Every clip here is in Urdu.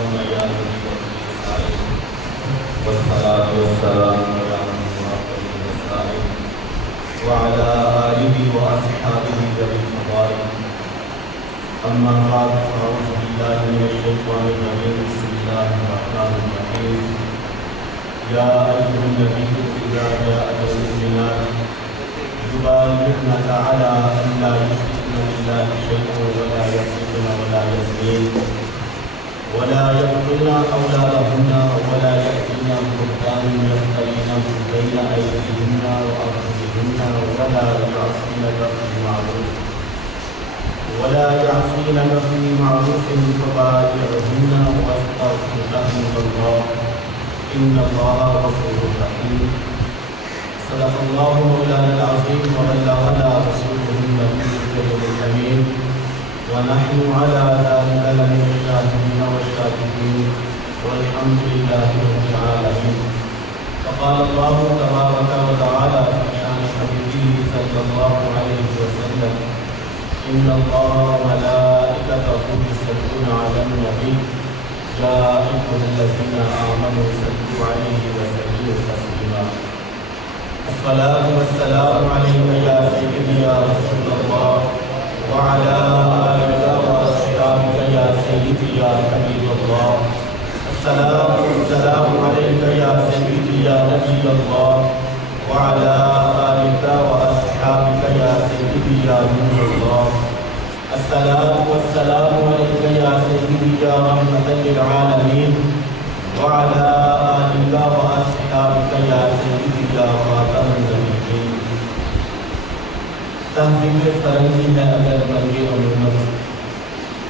اللهم يا نبي الرسائل والصلاة والسلام على من خاتم الرسائل وعلى آله وأصحابه ذوي الفضائل. أما بعد فأعوذ بالله من الشيطان الرجيم. بسم الله الرحمن الرحيم. يا أيها النبي إذا جاءك المؤمنات يبايعنك على أن لا يشركن بالله شيئا ولا يسرقن ولا يزنين ولا يقتلن أولادهن ولا يأتين بهتان يفترينه بين أيديهن وأرجلهن ولا يعصينك في معروف فبايعهن واستغفر لهن الله إن الله غفور رحيم. صدق الله مولانا العظيم وبلغنا رسوله النبي الكريم الأمين ونحن على ذلك لمن الشاهدين والشاكرين والحمد لله رب العالمين. فقال الله تبارك وتعالى في شأن حبيبه صلى الله عليه وسلم إن الله وملائكته يصلون على النبي يا أيها الذين آمنوا صلوا عليه وسلموا تسليما. الصلاة والسلام عليك يا سيدي يا رسول الله وعلى آلك وأصحابك يا سيدي يا حبيب الله. الصلاة والسلام عليك يا سيدي يا نبي الله وعلى آلك وأصحابك يا سيدي يا نور الله. الصلاة والسلام عليك يا سيدي يا رحمة للعالمين وعلى آلك وأصحابك يا سيدي يا خاتم النبيين. تہذیب فرنگی ہے اگر مرگ عمومت،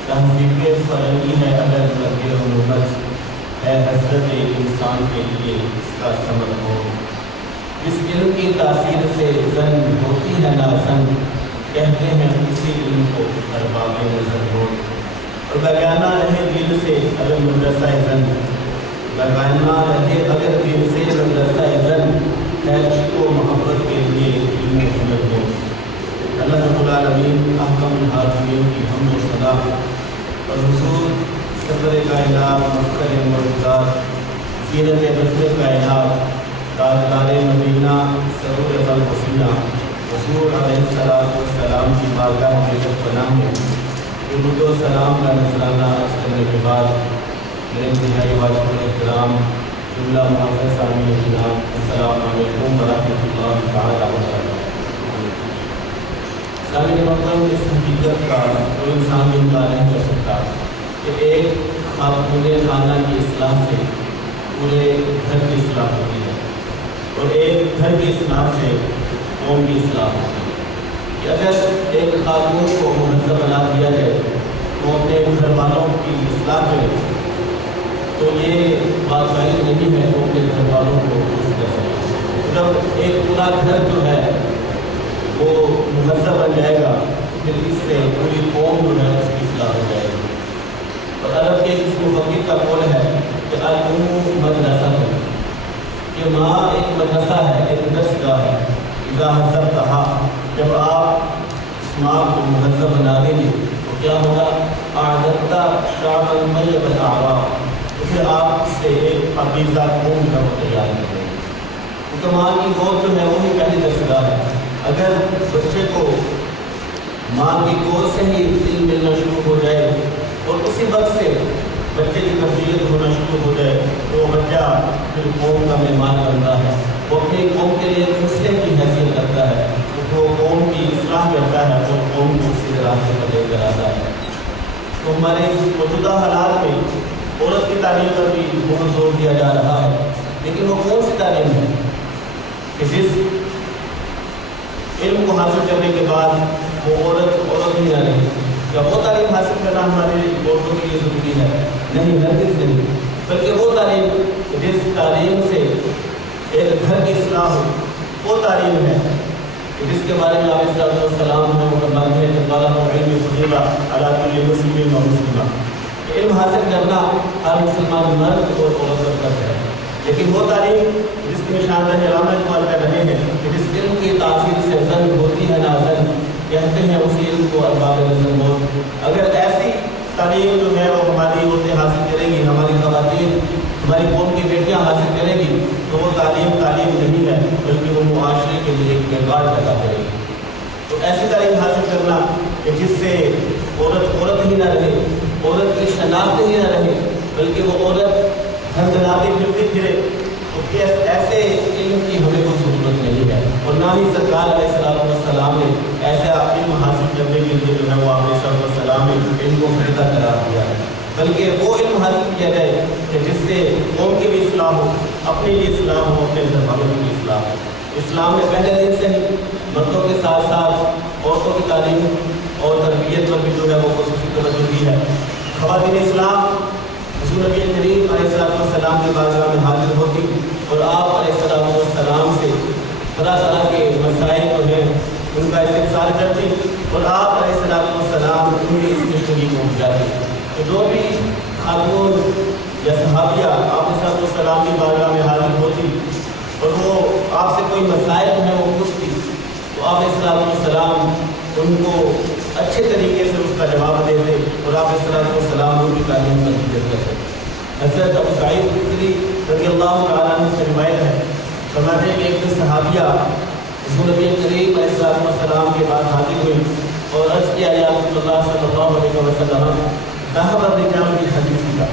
تہذیب فرنگی ہے اگر مرگ عمومت، ہے حضرت انسان کے لیے اس کا ثمر ہو. جس علم کی تاثیر سے زن ہوتی ہے نازن، کہتے ہیں اسی علم کو ارباب نظر ہو. اور بیانہ رہے دل سے اگر مدرسہ زن، بیانہ رہے اگر دل سے مدرسہ زن، ہے عشق و محبت کے لیے علم ہنر ہو. اللہ رب العالمین احکم الحاکمین کی حمد و ثنا اور حضور صدر کائنات مفخر موجودات زینت بشر کائنات تاجدار مدینہ سرور الحسینہ حضور علیہ السلام کی بارگاہ میں پناہ میں درود و سلام کا نذرانہ عرض کرنے کے بعد میرے انتہائی واجب احترام جملہ معزز سامعین جناب السلام علیکم ورحمۃ اللہ تعالیٰ وبرکاتہ. سامعین محترم، اس حقیقت کا کوئی انسان بھی انکار نہیں کر سکتا کہ ایک خاتون خانہ کی اصلاح سے پورے گھر کی اصلاح ہوتی ہے اور ایک گھر کی اصلاح سے قوم کی اصلاح ہوتی ہے. کہ اگر ایک خاتون کو مہذب بنا دیا جائے تو اپنے گھر والوں کی اصلاح کرے تو یہ بات ظاہر نہیں ہے وہ اپنے گھر والوں کو درست کر سکے. جب ایک پورا گھر جو ہے وہ مہذب بن جائے گا پھر اس سے پوری قوم جو ہے اس کی اصلاح ہو جائے گی. اور عرب کے اس مفکر کا قول ہے کہ الام مدرسہ ہے، کہ ماں ایک مدرسہ ہے، ایک درسگاہ ہے. اذا حذبتہا، جب آپ اس ماں کو مہذب بنا دیں گے تو کیا ہوگا؟ اعددت شعبا طیب الاعراق، تو پھر آپ اس سے ایک پاکیزہ قوم کا تیار کریں گے. کیونکہ ماں کی گود جو ہے وہی پہلی درسگاہ ہے. اگر بچے کو ماں کی گود سے ہی علم ملنا شروع ہو جائے اور اسی وقت سے بچے کی تربیت ہونا شروع ہو جائے تو بچہ پھر قوم کا مہمان بنتا ہے. وہ اپنی قوم کے لیے مسلم کی حیثیت رکھتا ہے، وہ قوم کی اصلاح کرتا ہے اور قوم کو اسی راستے پر لے کر آتا ہے. تو ہمارے موجودہ حالات میں عورت کی تعلیم پر بھی بہت زور دیا جا رہا ہے، لیکن وہ کون سی تعلیم ہے کہ جس علم کو حاصل کرنے کے بعد وہ عورت ہی نہ رہی؟ یا وہ تعلیم حاصل کرنا ہمارے عورتوں کے لیے ضروری ہے؟ نہیں، ہرگز نہیں. بلکہ وہ تعلیم جس تعلیم سے ایک گھر کی اصلاح ہو، وہ تعلیم ہے جس کے بارے میں علیہ السلام نے فرمایا ہے کہ طلب العلم فریضہ علی کل مسلم و مسلمہ، علم حاصل کرنا ہر مسلمان مرد اور عورت پر فرض ہے. لیکن وہ تعلیم جس کی نشاندہی علامہ اقبال کر رہے ہیں کہ جس علم کی تاثیر سے زن ہوتی ہے نازن، کہتے ہیں اسی علم کو ارباب نظر ہو. اگر ایسی تعلیم جو ہے وہ ہماری عورتیں حاصل کریں گی، ہمارے ہماری قوم کی بیٹیاں حاصل کریں گی تو وہ تعلیم نہیں ہے بلکہ وہ معاشرے کے لیے ایک کردار پیدا کرے گی۔ تو ایسی تعلیم حاصل کرنا کہ جس سے عورت ہی نہ رہے، عورت کی شناخت ہی نہ رہے، بلکہ وہ عورت ہر دناتے پھرتی پھرے، تو ایسے علم کی ہمیں کوئی ضرورت نہیں ہے، اور نہ ہی سرکار علیہ السلام نے ایسا علم حاصل کرنے کے لیے جو ہے وہ آپ علیہ السلام نے علم کو فریضہ قرار دیا ہے، بلکہ وہ علم حاصل کیا جائے کہ جس سے قوم کی بھی اصلاح ہو، اپنی بھی اصلاح ہو، اپنے گھر والوں کی بھی اصلاح ہو۔ اسلام نے پہلے دن سے ہی مردوں کے ساتھ ساتھ عورتوں کی تعلیم اور تربیت پر بھی جو ہے وہ خصوصی توجہ دی ہے۔ خواتین اسلام حضور نبی کریم علیہ السلام کے بارگاہ میں حاضر ہوتی اور آپ علیہ السلام سے طرح طرح کے مسائل جو ہیں ان کا استفسار کرتی، اور آپ علیہ السلام ان کی اس مشتری کو جاتے۔ تو جو بھی خاتون یا صحابیہ آپ علیہ السلام کی بارگاہ میں حاضر ہوتی اور وہ آپ سے کوئی مسائل جو ہے وہ پوچھتی، تو آپ علیہ السلام ان کو اچھے طریقے سے اس کا جواب دیتے، اور آپ علیہ السلام ان کی تعلیم کا ذکر کرتے۔ حضرت ابو سعید خدری رضی اللہ تعالیٰ عنہ سے روایت ہے، فرماتے ہیں کہ ایک دن صحابیہ حضور نبی کریم علیہ السلام کے پاس حاضر ہوئی اور عرض کیا یا رسول اللہ صلی اللہ علیہ وسلم ذهب الرجال بالحديث کا،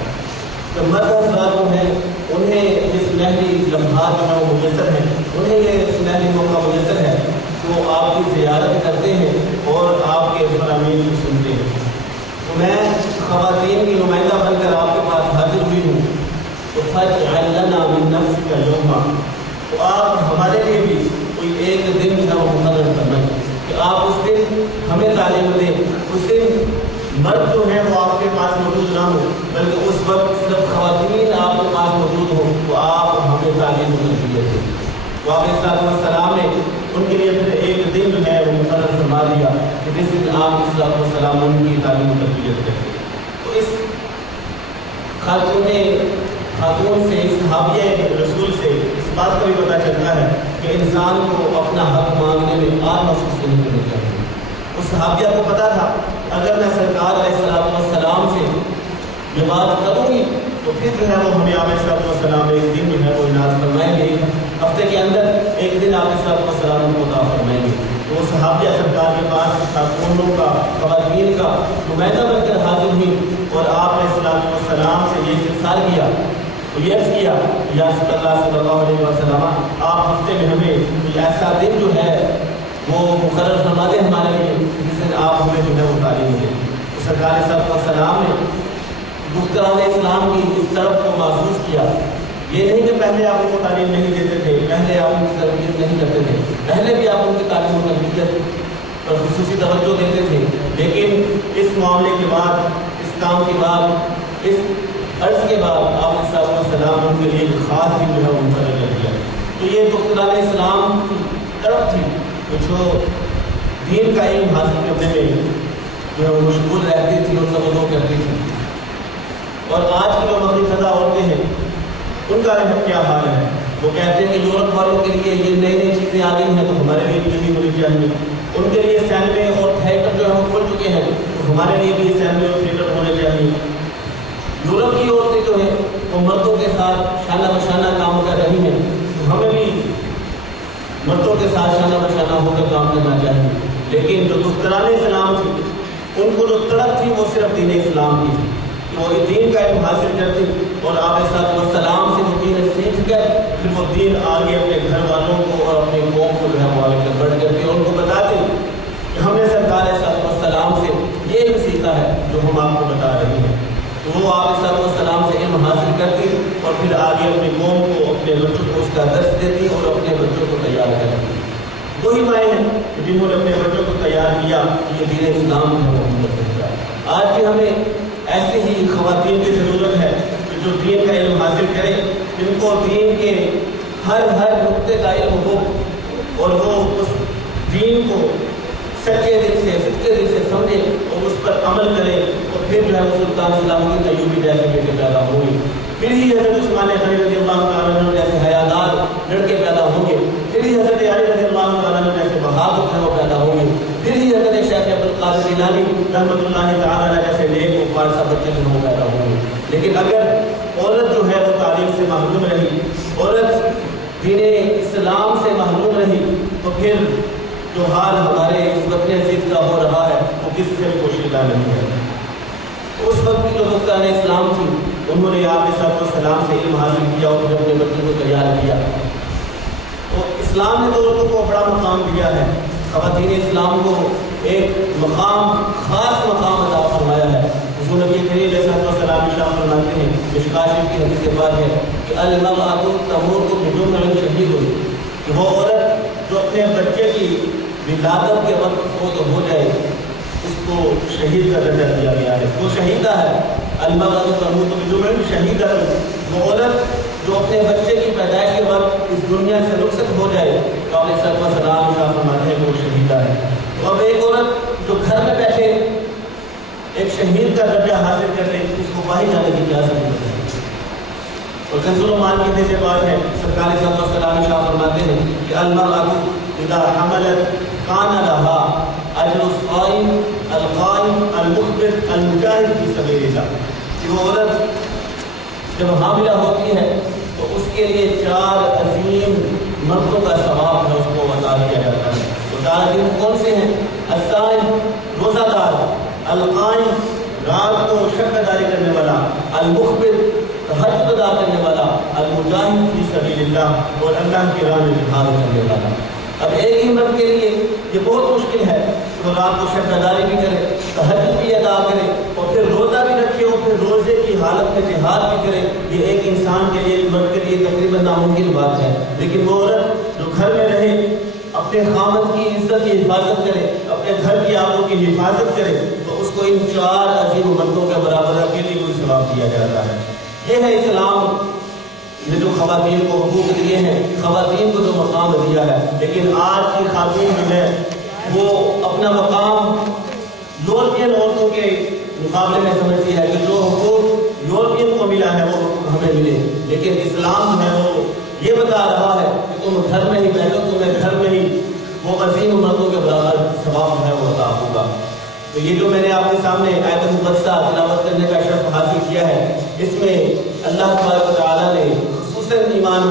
کہ مرد حضرات جو ہیں انہیں یہ سنہری لمحات جو ہیں وہ میسر ہیں، انہیں یہ سنہری موقع میسر ہے کہ وہ آپ کی زیارت کرتے ہیں اور آپ کے فرامین کو سنتے ہیں۔ تو میں خواتین کی نمائندہ بن کر آپ کے پاس حاضر ہوئی ہوں، تو فاجعل لنا من نفسک یوما، تو آپ ہمارے لیے بھی کوئی ایک دن جو ہے وہ مقرر کرنا کہ آپ اس دن ہمیں تعلیم دیں، اس دن مرد جو ہیں وہ آپ کے پاس موجود نہ ہو، بلکہ اس وقت صرف خواتین آپ کے پاس موجود ہوں، تو آپ ہمیں تعلیم و تربیت دیں۔ تو آپ علیہ السلام نے ان کے لیے پھر ایک دن جو ہے وہ مقرر فرما دیا کہ جس دن آپ علیہ السلام ان کی تعلیم و تربیت کریں۔ تو اس خاتون سے، اس صحابیہ رسول سے اس بات کا بھی پتہ چلتا ہے کہ انسان کو اپنا حق مانگنے میں آر محسوس نہیں کرنا چاہیے۔ اس صحابیہ کو پتا تھا اگر میں سرکار علیہ السلام سے یہ بات کروں گی تو پھر جو ہے وہ ہمیں آپ علیہ السلام ایک دن جو ہے وہ عنایت فرمائیں گے، ہفتے کے اندر ایک دن آپ علیہ السلام کو عطا فرمائیں گے۔ تو وہ صحابیہ سرکار کے پاس خاتونوں کا، خواتین کا نمائندہ بن کر حاضر ہوئی اور آپ علیہ السلام سے یہ استفسار کیا، تو یہ عرض کیا یا رسول اللہ صلی اللہ علیہ وسلم آپ ہفتے میں ہمیں ایسا دن جو ہے وہ مقرر فرما دیں ہمارے لیے جس دن آپ ہمیں جو ہے وہ تعلیم دیں۔ تو سرکار صلی اللہ علیہ وسلم نے دختران اسلام کی اس طرف کو محسوس کیا، یہ نہیں کہ پہلے آپ ان کو تعلیم نہیں دیتے تھے، پہلے آپ ان کی تربیت نہیں کرتے تھے، پہلے بھی آپ ان کی تعلیم و تربیت پر خصوصی توجہ دیتے تھے، لیکن اس معاملے کے بعد، اس کام کے بعد، اس عرض کے بعد آپ علیہ السلام ان کے لیے خاص دن جو ہے وہ مقرر کر دیا۔ تو یہ دختران اسلام کی طرف تھی جو دین کا علم حاصل کرنے میں جو ہے وہ مشغول رہتی تھی اور توجہ کرتی تھی۔ اور آج کی جو مغرب زدہ عورتیں ہیں ان کا کیا حال ہے؟ وہ کہتے ہیں کہ یورپ والوں کے لیے یہ نئی نئی چیزیں آ گئی ہیں تو ہمارے لیے بھی یہی ہونی چاہیے، ان کے لیے سینمے اور تھیٹر جو ہے وہ کھل چکے ہیں تو ہمارے لیے بھی سینمے اور تھیٹر ہونے چاہیے۔ یورپ کی عورتیں جو ہیں وہ مردوں کے ساتھ شانہ بشانہ کام کر رہی ہیں، تو ہمیں بھی مردوں کے ساتھ شانہ بشانہ ہو کر کام کرنا چاہیے۔ لیکن جو دختران اسلام تھی ان کو جو تڑپ تھی وہ صرف دین اسلام کی تھی، وہ دین کا علم حاصل کرتی اور آپ علیہ السلام سے وہ دین سیکھ کر پھر وہ دین آگے اپنے گھر والوں کو اور اپنے قوم کو جو ہے وہ آگے بڑھ کرتی اور ان کو بتاتی کہ ہم نے سرکار علیہ السلام سے یہ علم سیکھا ہے جو ہم آپ کو بتا رہے ہیں۔ تو وہ آپ علیہ السلام سے علم حاصل کرتی اور پھر آگے اپنی قوم کو، اپنے بچوں کو اس کا درس دیتی اور اپنے بچوں کو تیار کرتی۔ وہی مائیں ہیں جنہوں نے اپنے بچوں کو تیار کیا کہ یہ دین اسلام ہے وہ مطلب ہے۔ آج بھی ہمیں ایسی ہی خواتین کی ضرورت ہے کہ جو دین کا علم حاصل کریں، جن کو دین کے ہر نقطے کا علم ہو اور وہ اس دین کو سچے دل سے، سچے دل سے سمجھے اور اس پر عمل کرے، اور پھر جو ہے وہ سلطان صلاح الدین ایوبی جیسے بیٹے پیدا ہوں گے، پھر ہی حضرت عثمان غنی رضی اللہ تعالیٰ عنہ جیسے حیادار لڑکے پیدا ہوں گے، پھر ہی حضرت علی رضی اللہ تعالیٰ عنہ جیسے بہادر ہیں وہ پیدا ہوں گے، پھر ہی حضرت شیخ عبدالقادر جیلانی رحمۃ اللہ تعالیٰ علیہ جیسے نیک و فارسہ بچے جو وہ پیدا ہوں گے۔ لیکن اگر عورت جو ہے وہ تعلیم محروم رہی، عورت دین اسلام سے محروم رہی، تو پھر جو حال ہمارے اس وطن عزیز کا ہو رہا ہے وہ کسی سے بھی پوشیدہ نہیں ہے۔ اس وقت کی جو دختران اسلام تھی انہوں نے آپ علیہ السلام سے علم حاصل کیا اور پھر اپنے بچوں کو تیار کیا۔ تو اسلام نے تو عورتوں کو بڑا مقام دیا ہے، خواتین اسلام کو ایک مقام، خاص مقام عطا فرمایا ہے۔ حضور نبی کریم علیہ السلام ارشاد فرماتے ہیں، مشکوٰۃ شریف کی حدیث سے بات ہے کہ المرأۃ تموت بجمع شہید، کہ وہ عورت جو اپنے بچے کی ولادت کے وقت فوت ہو جائے اس کو شہید کا درجہ دیا گیا ہے، وہ شہیدہ ہے۔ المرأۃ تموت بجمع شہیدہ، وہ عورت جو اپنے بچے کی پیدائش کے وقت اس دنیا سے رخصت ہو جائے تو علیہ السلام ارشاد فرماتے ہیں وہ شہیدہ ہے۔ تو اب ایک عورت جو گھر میں بیٹھے ایک شہید کا درجہ حاصل کر لے، اس کو باہر جانے کی کیا ضرورت ہے؟ اور کنز الایمان کی سے بات ہے، سرکار صلی اللہ علیہ وسلم ارشاد فرماتے ہیں کہ المرأۃ اذا حملت کان لها اجر الصائم القائم المخبت المجاہد فی سبیل اللہ، کہ وہ عورت جب حاملہ ہوتی ہے تو اس کے لیے 4 عظیم مرتبوں کا ثواب ہے اس کو عطا کیا جاتا ہے۔ وہ 4 عظیم کون سے ہیں؟ الصائم روزہ دار، القائم رات کو شب داری کرنے والا، المخبت تہجد ادا کرنے والا، المجاہد فی سبیل اللہ اور اللہ کی راہ میں جہاد کرنے والا۔ اب ایک ہی مرد کے لیے یہ بہت مشکل ہے کہ وہ رات کو شب داری بھی کرے، تہجد بھی ادا کرے اور پھر روزہ بھی رکھے اور پھر روزے کی حالت میں جہاد بھی کرے۔ یہ ایک انسان کے لیے، ایک مرد کے لیے تقریباً ناممکن بات ہے، لیکن وہ عورت جو گھر میں رہے، اپنے خامد کی عزت کی حفاظت کرے، اپنے گھر کی آبرو کی حفاظت کرے، تو اس کو ان 4 عظیم مردوں کے برابر اکیلے کوئی ثواب دیا جاتا ہے۔ یہ ہے اسلام نے جو خواتین کو حقوق دیے ہیں، خواتین کو جو مقام دیا ہے۔ لیکن آج کی خواتین جو ہے وہ اپنا مقام یورپین عورتوں کے مقابلے میں سمجھتی ہے کہ جو حقوق یورپین کو ملا ہے وہ حقوق ہمیں ملے، لیکن اسلام جو ہے وہ یہ بتا رہا ہے کہ تم گھر میں ہی بیٹھو، تمہیں گھر میں ہی وہ عظیم مردوں کے برابر ثواب ہے وہ عطا ہوگا۔ تو یہ جو میں نے آپ کے سامنے آیت مقدسہ تلاوت کرنے کا شرف حاصل کیا ہے، اس میں اللہ تبارک و تعالیٰ نے خصوصاً ایمان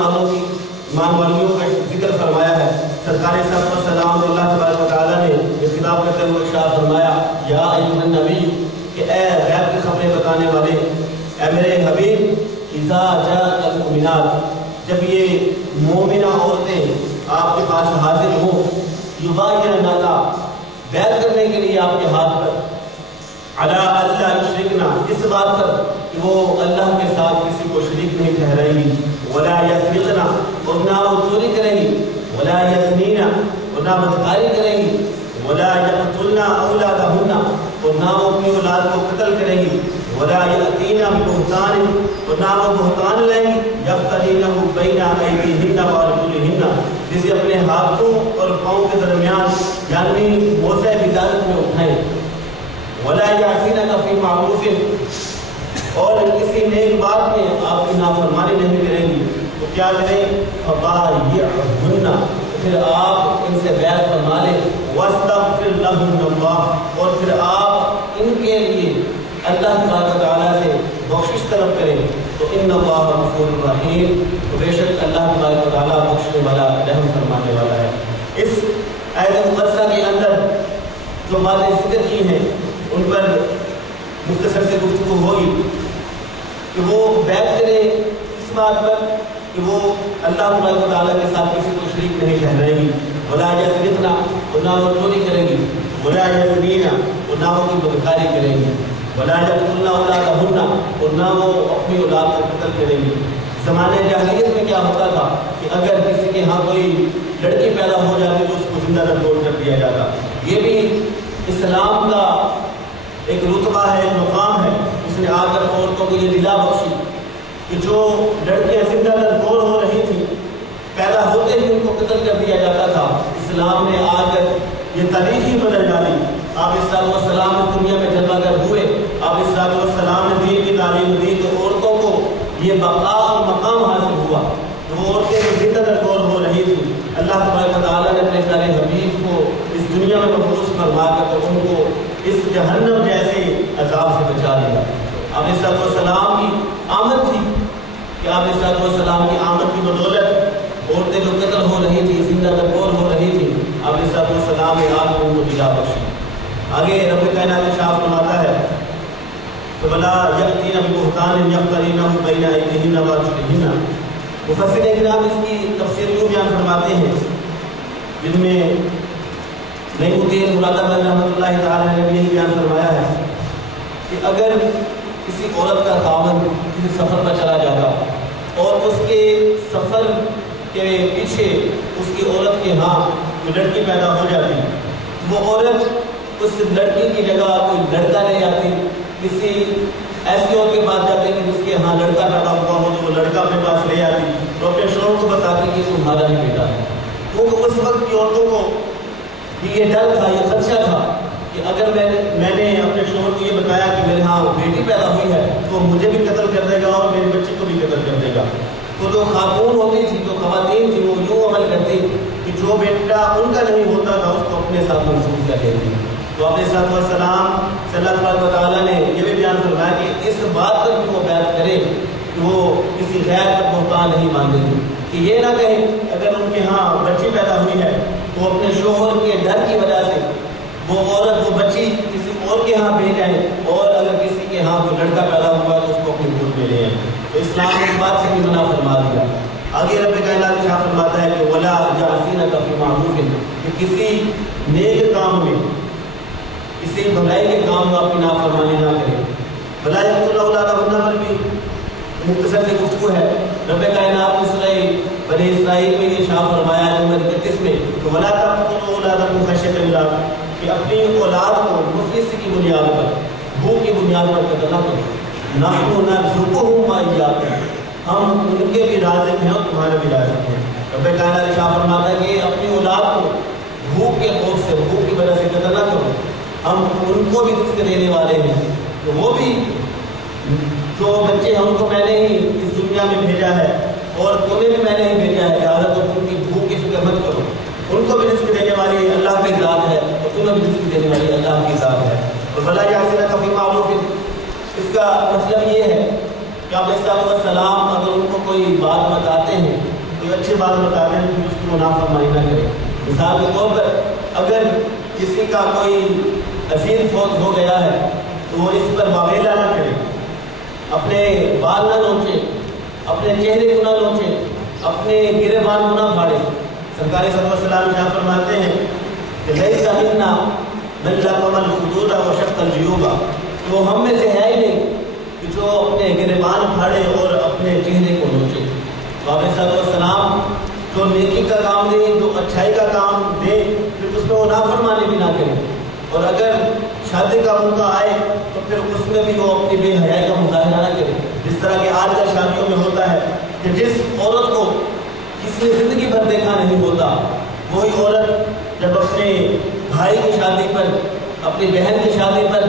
والیوں کا ذکر فرمایا ہے۔ سرکار صلی اللہ علیہ وسلم اللہ تبارک و تعالیٰ نے یہ خطاب کرتے ہوئے ارشاد فرمایا، یا ایھا النبی، کہ اے غیب کی خبریں بتانے والے، اے میرے حبیب، اذا جاء المؤمنات، جب یہ مومنہ عورتیں آپ کے پاس حاضر ہوں، یبایعنک، بیعت کرنے کے لیے آپ کے ہاتھ پر، علی اللہ یشرکنا، اس بات پر کہ وہ اللہ کے ساتھ کسی کو شریک نہیں ٹھہرائیں گی، ولا یسرقنا، اور نہ وہ چوری کریں گی، ولا یزنین، اور نہ بدکاری کریں گی، ولا یقتلن اولادہن، اور نہ وہ اپنی اولاد کو قتل کریں گی، ولا یأتین ببہتان، اور نہ وہ بہتان لیں گی، یفترینہ بین ایدیہن وارجلہن، جسے اپنے ہاتھوں اور پاؤں کے درمیان یعنی موضع بدعت میں اٹھائیں، ولا یعصینک فی معروف، اور کسی نیک بات میں آپ کی نافرمانی نہیں کریں گی، تو کیا کریں؟ فبایعہن، پھر آپ ان سے بیعت فرما لیں، واستغفر لہن اللہ، اور پھر آپ ان کے لیے اللہ تبارک و تعالیٰ سے بخشش طلب کریں، تو ان اللہ غفور رحیم، تو بے شک اللہ تبارک و تعالیٰ بخشنے والا، رحم فرمانے والا ہے۔ اس آیت مقدسہ کے اندر جو باتیں ذکر کی ہیں ان پر مختصر سے گفتگو ہوگی کہ وہ بیعت کرے اس بات پر کہ وہ اللہ تبارک و تعالیٰ کے ساتھ کسی کو شریک نہیں ٹھہرائیں گی، ولا یسرقنا، اور نہ وہ چوری کریں گی، ولا یزنین، اور نہ وہ کوئی بدکاری کریں گی، ولا یقتلن اولادہن، اور نہ وہ اپنی اولاد کو قتل کریں گی۔ زمانے جاہلیت میں کیا ہوتا تھا کہ اگر کسی کے ہاں کوئی لڑکی پیدا ہو جاتی تو اس کو زندہ رکھوڑ کر دیا جاتا۔ یہ بھی اسلام کا ایک رتبہ ہے، ایک مقام ہے، اس نے آ کر عورتوں کو یہ دلا بخشی کہ جو لڑکیاں زندہ رکھوڑ ہو رہی تھیں، پیدا ہوتے ہی ان کو قتل کر دیا جاتا تھا، اسلام نے آ کر یہ تاریخ ہی بدل ڈالی۔ آپ علیہ السلام اس دنیا میں جلوہ گر ہوئے، آپ علیہ السلام نے دین کی تعلیم دی تو عورتوں کو یہ بقا اور مقام حاصل ہوا۔ وہ عورتیں زندہ رکھوڑ ہو رہی تھیں، اللہ تبارک و تعالیٰ نے اپنے پیارے حبیب کو اس دنیا میں مبعوث فرما کر تو ان کو اس جہنم جیسے عذاب سے بچا لیا۔ آپ علیہ السلام کی آمد تھی کہ آپ صلی اللہ علیہ وسلم کی آمد کی بدولت عورتیں جو قتل ہو رہی تھی، زندہ درگور ہو رہی تھی، آپ صلی اللہ علیہ وسلم نے آپ کو دلا بخشی۔ آگے رب کائنات ارشاد فرماتا ہے وَلَا يَأْتِينَ بِبُهْتَانٍ يَفْتَرِينَهُ بَيْنَ أَيْدِيهِنَّ وَأَرْجُلِهِنَّ۔ مفسرین کرام اس کی تفسیر یوں بیان فرماتے ہیں، جن میں نعیم الدین مراد آباد رحمۃ اللہ تعالیٰ نے بھی بیان فرمایا ہے کہ اگر کسی عورت کا خاوند کسی سفر پر چلا جاتا اور اس کے سفر کے پیچھے اس کی عورت کے ہاں کوئی لڑکی پیدا ہو جاتی، وہ عورت اس لڑکی کی جگہ کوئی لڑکا لے آتی، کسی ایسی عورت کے پاس جاتے کہ جس کے ہاں لڑکا پیدا ہوا ہو تو وہ لڑکا اپنے پاس لے آتی اور اپنے شوہر کو بتاتی کہ تمہارا ہی بیٹا ہے۔ کیونکہ اس وقت کی عورتوں کو یہ ڈر تھا، یہ خدشہ تھا کہ اگر میں نے اپنے شوہر کو یہ بتایا کہ میرے ہاں بیٹی پیدا ہوئی ہے تو مجھے بھی قتل کر دے گا اور میرے بچے کو بھی قتل کر دے گا۔ تو جو خاتون ہوتی تھی، جو خواتین تھی، وہ یوں عمل کرتی کہ جو بیٹا ان کا نہیں ہوتا تھا اس کو اپنے ساتھ منسوخ کر دیتی۔ تو آپ صلی اللہ علیہ وسلم صلی اللہ تعالیٰ نے یہ بھی بیان فرمایا کہ اس بات پر بھی وہ بیعت کرے کہ وہ کسی غیر پر بہتان نہیں باندھے گی، کہ یہ نہ کہیں اگر ان کے ہاں بچی پیدا ہوئی ہے تو اپنے شوہر کے ڈر کی وجہ سے وہ عورت وہ بچی کسی اور کے ہاں بھیج جائیں، اور اگر کسی کے ہاں کوئی لڑکا پیدا ہوا تو اس کو اپنی گود میں لے آئیں۔ تو اسلام نے اس بات سے بھی منع فرما دیا۔ آگے رب کائنات شاہ فرماتا ہے کہ وَلَا يَعْصِينَكَ فِي مَعْرُوفٍ، کہ کسی نیک کام میں، کسی بھلائی کے کام میں اپنی نافرمانی نہ کرے۔ بھلا یقتلن اولادہن پر بھی مختصر سے گفتگو ہے۔ رب کائنات نے سورہ بنی اسرائیل میں یہ شاہ فرمایا ہے نمبر 31 میں کہ وَلَا تَقْتُلُوا أَوْلَادَكُمْ خَشْيَةَ إِمْلَاقٍ، کہ اپنی اولاد کو مفلس کی بنیاد پر، بھوک کی بنیاد پر قتل نہ کرو۔ نَحْنُ نَرْزُقُهُمْ وَإِيَّاكُمْ، ہم ان کے بھی رازق ہیں اور تمہارے بھی رازق ہیں۔ رب کائنات شاہ فرماتا ہے کہ اپنی اولاد کو بھوک کے خوف سے، بھوک کی وجہ سے قتل نہ کرو، ہم ان کو بھی رزق دینے والے ہیں۔ تو وہ بھی جو بچے ہیں ان کو میں نے ہی اس دنیا میں بھیجا ہے اور تمہیں بھی میں نے ہی بھیجا ہے، لہٰذا تم ان کی بھوک کی فکر مت کرو، ان کو بھی رزق دینے والی اللہ کی ذات ہے اور تمہیں بھی رزق دینے والی اللہ کی ذات ہے۔ اور بھلا یعصینک فی معروف، اس کا مطلب یہ ہے کہ آپ علیہ السلام اگر ان کو کوئی بات بتاتے ہیں، کوئی اچھی بات بتاتے ہیں تو اس کی نافرمانی نہ کرے۔ مثال کے طور پر اگر کسی کا کوئی اسیر فوت ہو گیا ہے تو وہ اس پر واویلا نہ کرے، اپنے بال نہ نوچے، اپنے چہرے کو نہ نوچے، اپنے گریبان کو نہ پھاڑے۔ سرکار صلی اللہ علیہ وسلم شاہ فرماتے ہیں کہ لیس منا من لطم الخدود وشق الجیوب، تو ہم میں سے ہے ہی نہیں کہ جو اپنے گریبان پھاڑے اور اپنے چہرے کو نوچے۔ تو آپ صلی اللہ علیہ وسلم جو نیکی کا کام دے، جو اچھائی کا کام دے، پھر اس میں وہ نافرمانی بھی نہ کرے، اور اگر شادی کا موقع آئے تو پھر اس میں بھی وہ اپنی بے حیائی کا مظاہرہ نہ کرے، جس طرح کہ آج کل شادیوں میں ہوتا ہے کہ جس عورت کو کسی نے زندگی بھر دیکھا نہیں ہوتا، وہی عورت جب اپنے بھائی کی شادی پر، اپنی بہن کی شادی پر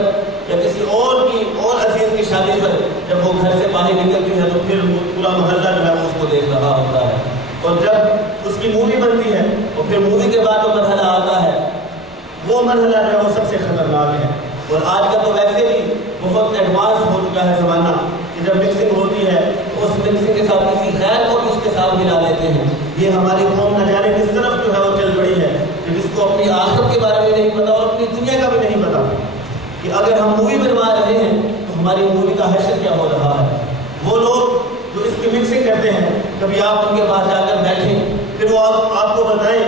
یا کسی اور کی اور عزیز کی شادی پر جب وہ گھر سے باہر نکلتی ہے تو پھر پورا محلہ جو ہے اس کو دیکھ رہا ہوتا ہے، اور جب اس کی مووی بنتی ہے اور پھر مووی کے بعد وہ مرحلہ آتا ہے، وہ مرحلہ جو ہے وہ سب سے خطرناک ہے۔ اور آج کا تو ویسے بھی بہت ایڈوانس ہو چکا ہے زمانہ کہ جب مکسنگ ہوتی ہے تو اس مکسنگ کے ساتھ کسی غیر کو بھی اس کے ساتھ ملا لیتے ہیں۔ یہ ہماری قوم نہ جانے کس طرف جو ہے وہ چل پڑی ہے کہ جس کو اپنی آخرت کے بارے میں نہیں پتا اور اپنی دنیا کا بھی نہیں پتا کہ اگر ہم مووی بنوا رہے ہیں تو ہماری مووی کا حشر کیا ہو رہا ہے۔ وہ لوگ جو اس کی مکسنگ کرتے ہیں، کبھی آپ ان کے پاس جا کر بیٹھیں، پھر وہ آپ کو بتائیں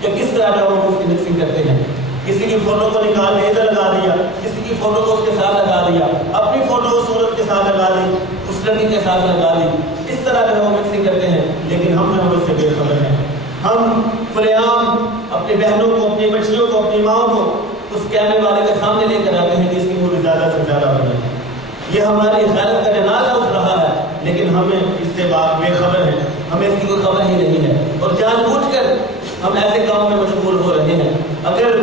کہ کس طرح کا وہ اس کی مکسنگ کرتے ہیں۔ کسی کی فوٹو کو نکال کے ادھر لگا دیا، کسی کی فوٹو کو اس کے ساتھ لگا دیا، اپنی فوٹو اس صورت کے ساتھ لگا دی، اس لڑکی کے ساتھ لگا دی، اس طرح جو وہ مکسنگ کرتے ہیں۔ لیکن ہم جو ہے اس سے بے خبر ہیں، ہم کھلے عام اپنی بہنوں کو، اپنی بچیوں کو، اپنی ماؤں کو اس کیمرے والے کے سامنے لے کر آتے ہیں کہ اس کی مووی زیادہ سے زیادہ بنے۔ یہ ہماری غیرت کا جنازہ اٹھ رہا ہے، لیکن ہمیں اس سے بے خبر ہے، ہمیں اس کی کوئی خبر ہی نہیں ہے، اور جان بوجھ کر ہم ایسے کاموں میں مشغول ہو رہے ہیں۔ اگر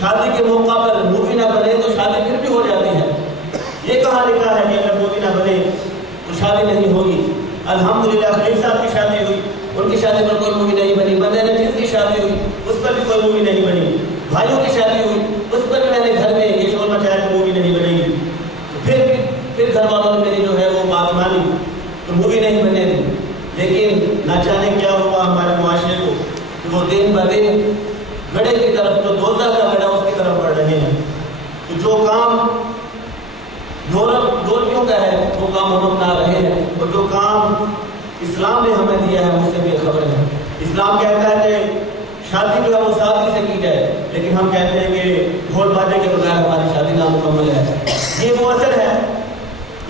شادی کے موقع پر مووی نہ بنے تو شادی پھر بھی ہو جاتی ہے۔ یہ کہاں لکھا ہے کہ اگر مووی نہ بنے تو شادی نہیں ہوگی؟ الحمدللہ خلیل صاحب کی شادی ہوئی، ان کی شادی پر کوئی مووی نہیں بنی، بندے نچیز کی شادی ہوئی، اس پر بھی کوئی مووی نہیں بنی، بھائیوں کی شادی ہوئی، اس پر بھی میں نے گھر میں یہ شور مچایا کہ مووی نہیں بنے گی، پھر گھر والوں نے میری جو ہے وہ بات مانی، تو مووی بھی نہیں بنے تھے، لیکن نہ جانے کیا ہوا ہمارے معاشرے کو کہ وہ دن بدن گڑھے کی طرف، جو دوزخ کا گڑھا اس کی طرف بڑھ رہے ہیں۔ تو جو کام یورپیوں کا ہے وہ کام ہم اپنا رہے ہیں، اور جو کام اسلام نے ہمیں دیا ہے مجھ سے بے خبر ہے۔ اسلام کہتا ہے کہ شادی جو ہے وہ سادگی سے کی جائے، لیکن ہم کہتے ہیں کہ ڈھول باجے کے بغیر ہماری شادی نامکمل ہے۔ یہ وہ اثر ہے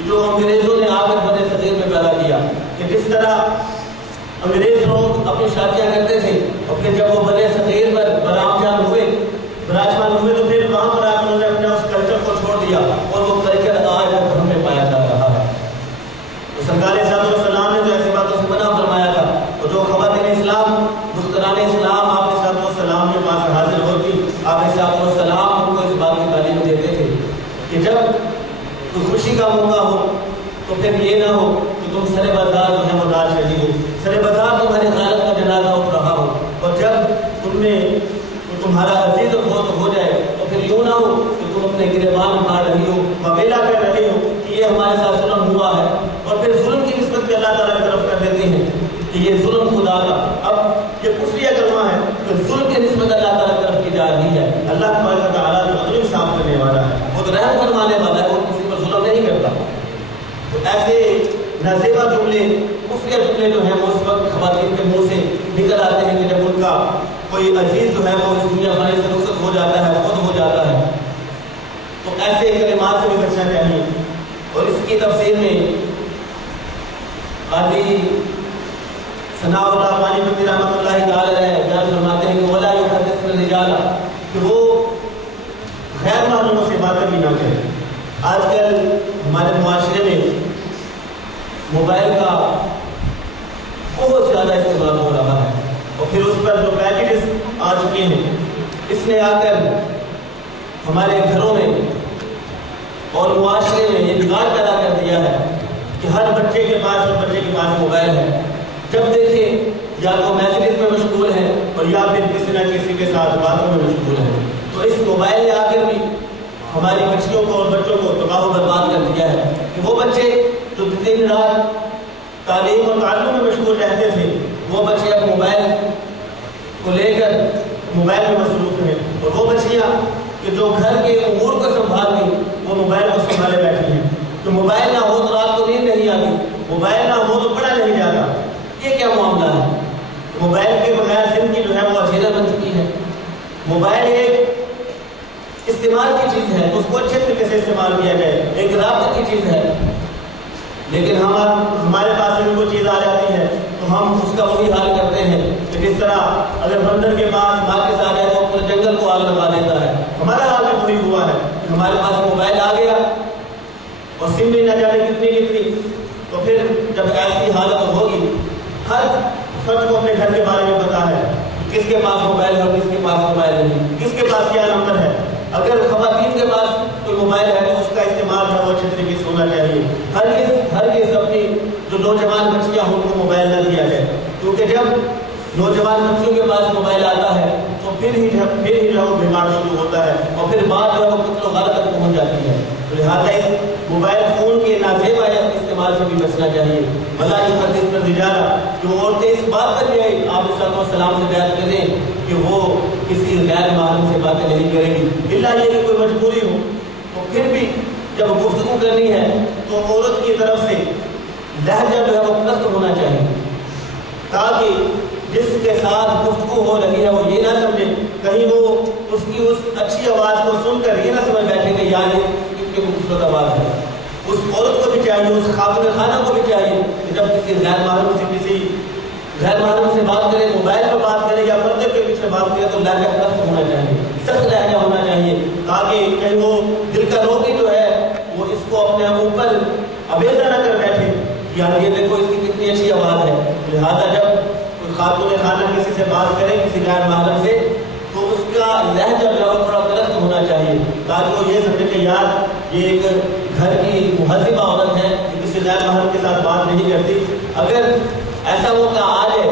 جو انگریزوں نے آ کر بڑے صغیر میں پیدا کیا، کہ جس طرح انگریز لوگ اپنی شادیاں کرتے تھے، اور پھر جب وہ بڑے صغیر پر براجمان ہوئے تو پھر وہاں پر آ کر انہوں نے اپنے اس کلچر کو چھوڑ دیا، اور وہ کلچر آج ہم میں پایا جا رہا ہے۔ تو سرکار صاحب علیہ السلام نے تو ایسی باتوں سے منع فرمایا تھا، اور جو خواتین اسلام دختران اسلام آپ صاحب السلام کے پاس حاضر ہوتی، آپ صاحب السلام ان کو اس بات کی تعلیم دیتے تھے کہ جب کوئی خوشی کا موقع ہو تو پھر یہ نہ ہو کہ تم سر بازار جو ہے وہ ناچ رہی ہو، سر بازار تمہارے غالب کا جنازہ اٹھ رہا ہو، اور جب تم نے تمہارا عزیز فوت ہو جائے تو پھر یوں نہ ہو کہ تم اپنے گریبان مار رہی ہو، مبیلا کر رہی ہو کہ یہ ہمارے ساتھ ظلم ہوا ہے، اور پھر ظلم کی نسبت بھی اللہ تعالیٰ کی طرف کر دیتے ہیں کہ یہ ظلم خدا کا۔ اب یہ کفریہ کلمہ ہے کہ ظلم کی نسبت اللہ تعالیٰ کی طرف کی جا رہی ہے۔ اللہ تبارک و تعالیٰ جو عدل انصاف کرنے والا ہے، وہ تو رحم فرمانے والا ہے، وہ کسی پر ظلم نہیں کرتا۔ تو ایسے نازیبا جملے، کفریہ جملے جو ہیں وہ اس وقت خواتین کے منہ سے نکل آتے ہیں کہ جب ان کا کوئی عزیز جو ہے وہ اس دنیا فانی سے رخصت ہو جاتا ہے، خود ہو جاتا ہے، تو ایسے کلمات سے بھی بچنا چاہیے۔ اور اس کی تفسیر میں قاضی ثناء اللہ پانی پتی رحمۃ اللہ تعالی علیہ بیان فرماتے ہیں کہ ولا یحدث الرجال، کہ وہ غیر محرموں سے باتیں بھی نہ کریں۔ آج کل ہمارے معاشرے میں موبائل کا بہت زیادہ استعمال ہو رہا ہے، اور پھر اس پر جو پیکیجز آ چکے ہیں، اس نے آ کر ہمارے گھروں میں اور معاشرے میں یہ بگاڑ پیدا کر دیا ہے کہ ہر بچے کے پاس موبائل ہے۔ جب دیکھیں یا تو میسیجز میں مشغول ہے، اور یا پھر کسی نہ کسی کے ساتھ باتوں میں مشغول ہے۔ تو اس موبائل نے آ کر بھی ہماری بچیوں کو اور بچوں کو تباہ و برباد کر دیا ہے کہ وہ بچے جو دن رات تعلیم اور تعلم میں مشغول رہتے تھے، وہ بچے اب موبائل کو لے کر موبائل میں مصروف ہیں، اور وہ بچیاں کہ جو گھر کے امور کو سنبھالتی وہ موبائل کو سنبھالے بیٹھی ہیں۔ تو موبائل نہ ہو تو رات کو نیند نہیں آتی، موبائل نہ ہو تو پڑھا نہیں جاتا۔ یہ کیا معاملہ ہے؟ موبائل کے بغیر زندگی جو ہے وہ اچھیدہ بن چکی ہے۔ موبائل ایک استعمال کی چیز ہے، اس کو اچھے طریقے سے استعمال کیا جائے، ایک رابطے کی چیز ہے، لیکن ہمارے پاس میں کوئی چیز آ جاتی ہے تو ہم اس کا وہی حال کرتے ہیں کہ جس طرح اگر بندر کے پاس مارکس آ جائے تو پورے جنگل کو آگ لگا دیتا ہے، ہمارا حال بھی وہی ہوا ہے کہ ہمارے پاس موبائل آ گیا اور سم بھی نہ جانے کتنی، تو پھر جب ایسی حالت ہوگی، ہر فرد کو اپنے گھر کے بارے میں پتا ہے کس کے پاس موبائل ہے اور کس کے پاس موبائل نہیں، کس کے پاس کیا نمبر ہے۔ اگر خواتین کے پاس کوئی موبائل ہے تو اس کا استعمال جو وہ اچھے طریقے سے ہونا چاہیے۔ ہرگز اپنی جو نوجوان بچیاں ہوں ان کو موبائل نہ دیا جائے، کیونکہ جب نوجوان بچوں کے پاس موبائل آتا ہے تو پھر ہی جو بیمار شروع ہوتا ہے، اور پھر بات جو ہے وہ قتل و غارت تک پہنچ جاتی ہے۔ لہٰذا اس موبائل فون کے نازیبا استعمال سے بھی بچنا چاہیے۔ بلا یحدث الرجال، جو عورتیں اس بات پر بھی آپ صلی اللہ علیہ وسلم سے بیعت کریں کہ وہ کسی غیر محرم سے باتیں نہیں کریں گی، الا یہ کہ کوئی مجبوری ہو، تو پھر بھی جب گفتگو کرنی ہے تو عورت کی طرف سے لہجہ جو ہے وہ پست ہونا چاہیے، تاکہ جس کے ساتھ گفتگو ہو رہی ہے وہ یہ نہ سمجھے، کہیں وہ اس کی اس اچھی آواز کو سن کر یہ نہ سمجھ بیٹھے کہ یار یہ کتنی خوبصورت آواز ہے۔ اس عورت کو بھی چاہیے، اس خاتون خانہ کو بھی چاہیے کہ جب کسی غیر محرم سے بات کرے، موبائل پر بات کرے یا پردے کے پیچھے بات کرے تو لہجہ پست ہونا چاہیے، سخت لہجہ ہونا چاہیے، تاکہ کہیں وہ دل کا روگی جو ہے وہ اس کو اپنے اوپر ابیزہ نہ کر بیٹھے، یار یہ دیکھو اس کی کتنی اچھی آواز ہے۔ لہٰذا جب کوئی خاتون خانہ کسی سے بات کرے کسی غیر محرم سے تو اس کا لہجہ جو ہے تھوڑا درست ہونا چاہیے، تاکہ وہ یہ سمجھے کہ یار یہ ایک گھر کی مہذبہ عورت ہے، کسی غیر محرم کے ساتھ بات نہیں کرتی۔ اگر ایسا موقع آ جائے،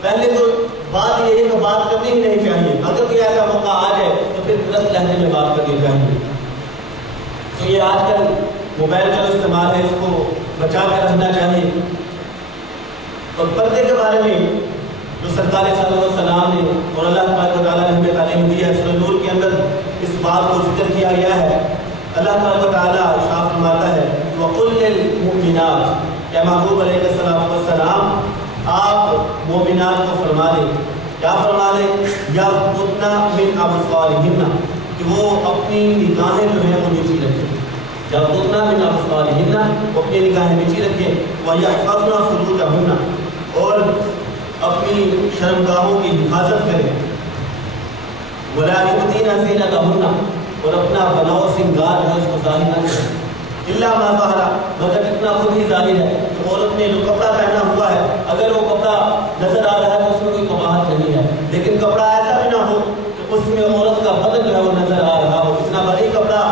پہلے تو بات یہ ہے کہ بات کرنی ہی نہیں چاہیے، اگر کوئی ایسا موقع آ جائے تو پھر درست لہجے میں بات کرنی چاہیے۔ تو یہ آج کل موبائل کا جو استعمال ہے اس کو بچا کر رکھنا چاہیے، اور پردے کے بارے میں جو سرکار صلی اللہ علیہ وسلم نے اور اللہ تبارک و تعالیٰ نے ہمیں تعلیم دی ہے، سورہ نور کے اندر اس بات کو ذکر کیا گیا ہے۔ اللہ تبارک و تعالیٰ ارشاد فرماتا ہے وَقُلْ لِلْمُؤْمِنَاتِ، کہ محبوب علیہ السلام آپ مومنات کو فرما دیں، کیا فرما دیں؟ یغضضن من ابصارہن، کہ وہ اپنی نگاہیں جو ہیں وہ نیچی رکھیں، یغضضن من ابصارہن، وہ اپنی نگاہیں نیچی رکھیں، وَیَحْفَظْنَ فُرُوجَہُنَّ، اور اپنی شرمگاہوں کی حفاظت کریں، وَلَا يُبْدِينَ زِینَتَہُنَّ، اور اپنا بناؤ سنگار جو ہے اس کو ظاہر نہ کریں، الا ما ظہر، مگر اتنا خود ہی ظاہر ہے کہ عورت نے جو کپڑا پہنا ہوا ہے اگر وہ کپڑا نظر آ رہا ہے تو اس میں کوئی قباحت نہیں ہے، لیکن کپڑا ایسا بھی نہ ہو کہ اس میں عورت کا بدن جو ہے وہ نظر آ رہا ہو، اتنا بڑی کپڑا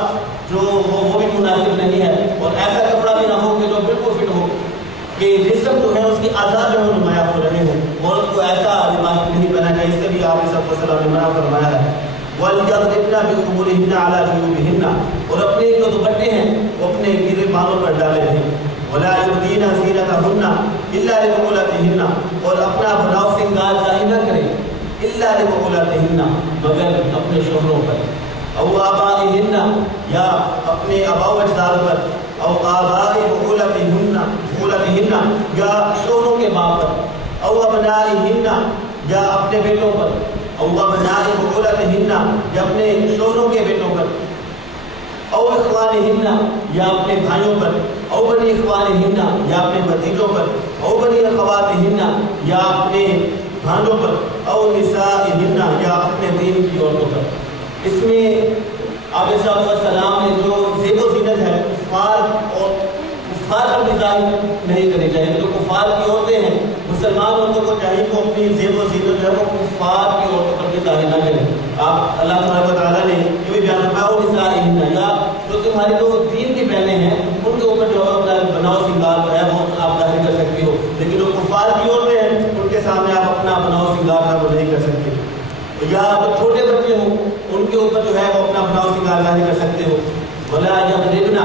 جو وہ بھی مناسب نہیں ہے، اور ایسا کپڑا بھی نہ ہو کہ جو بالکل فٹ ہو کہ جسم جو ہے اس کی اعضاء جو ہے نمایاں ہو رہے ہوں، عورت کو ایسا لباس نہیں پہننا چاہیے، اس سے بھی آپ صلی اللہ علیہ وسلم نے منع فرمایا ہے۔ وَلْيَضْرِبْنَ بِخُمُرِهِنَّ عَلَىٰ جُيُوبِهِنَّ، اور اپنے جو دوپٹے ہیں وہ اپنے گرے بالوں پر ڈالے رہیں، وَلَا يُبْدِينَ زِینَتَهُنَّ إِلَّا لِبُعُولَتِهِنَّ، اور اپنا بناؤ سنگار ظاہر نہ کریں، إِلَّا لِبُعُولَتِهِنَّ، مگر اپنے شوہروں پر، او آبائهن، یا اپنے آباء و اجداد پر، او آباء بعولتهن، یا شوہروں کے باپ پر، او ابنائهن، یا اپنے بیٹوں پر، او ابناء بعولتهن، یا اپنے شوہروں کے بیٹوں پر، او اخوانهن، یا اپنے بھائیوں پر، او بنی اخوانهن، یا اپنے بھتیجوں پر، او بنی اخواتهن، یا اپنے بھانجوں پر، او نسائهن، یا اپنے دین کی عورتوں پر۔ اس میں آپ صلی اللہ علیہ وسلم نے جو زیب و زینت ہے کفار پر بھی ظاہر نہیں کرنی چاہیے، جو کفار کی عورتیں ہیں مسلمان عورتوں کو چاہیے کہ اپنی زیب و زینت جو ہے وہ کفار کی عورتوں پر بھی ظاہر نہ کریں۔ آپ اللہ تبارک و تعالیٰ نے یہ بھی بیان فرمایا وہ نسائہن، یا جو تمہاری جو دین کی بہنیں ہیں ان کے اوپر جو اپنا بناؤ سنگار جو ہے وہ آپ ظاہر کر سکتی ہو، لیکن جو کفار کی عورتیں ہیں ان کے سامنے آپ اپنا بناؤ سنگار وہ نہیں کر سکتے، یا جو چھوٹے بچے ہوں ان کے اوپر جو ہے وہ اپنا بناؤ سنگار ظاہر کر سکتے ہو۔ وَلَا يَضْرِبْنَ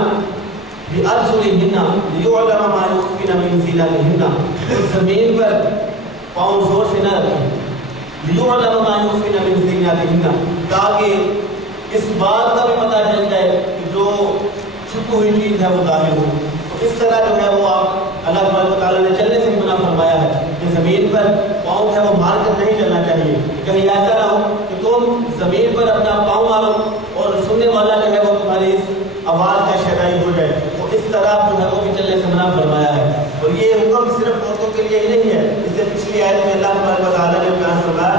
بِأَرْجُلِهِنَّ لِيُعْلَمَ مَا يُخْفِينَ مِنْ زِینَتِهِنَّ، زمین پر پاؤں زور سے نہ رکھیں، لِيُعْلَمَ مَا يُخْفِينَ مِنْ زِینَتِهِنَّ، تاکہ اس بات کا بھی پتہ چل جائے کہ جو چھپی ہوئی چیز ہے وہ ظاہر ہو۔ تو اس طرح جو ہے وہ آپ اللہ تبارک و تعالیٰ نے چلنے سے منع فرمایا ہے کہ زمین پر پاؤں جو ہے وہ مار کر نہیں چلنا چاہیے، کہیں ایسا نہ ہو کہ تم زمین پر اپنا پاؤں مارو اور سننے والا جو ہے وہ تمہاری اس آواز کا شکاری ہو جائے، تو اس طرح جو ہے وہ بھی چلنے سے منع فرمایا ہے۔ اور یہ حکم صرف عورتوں کے لیے ہی نہیں ہے، اس سے پچھلی آیت میں اللہ تبارک و تعالیٰ نے بیان فرمایا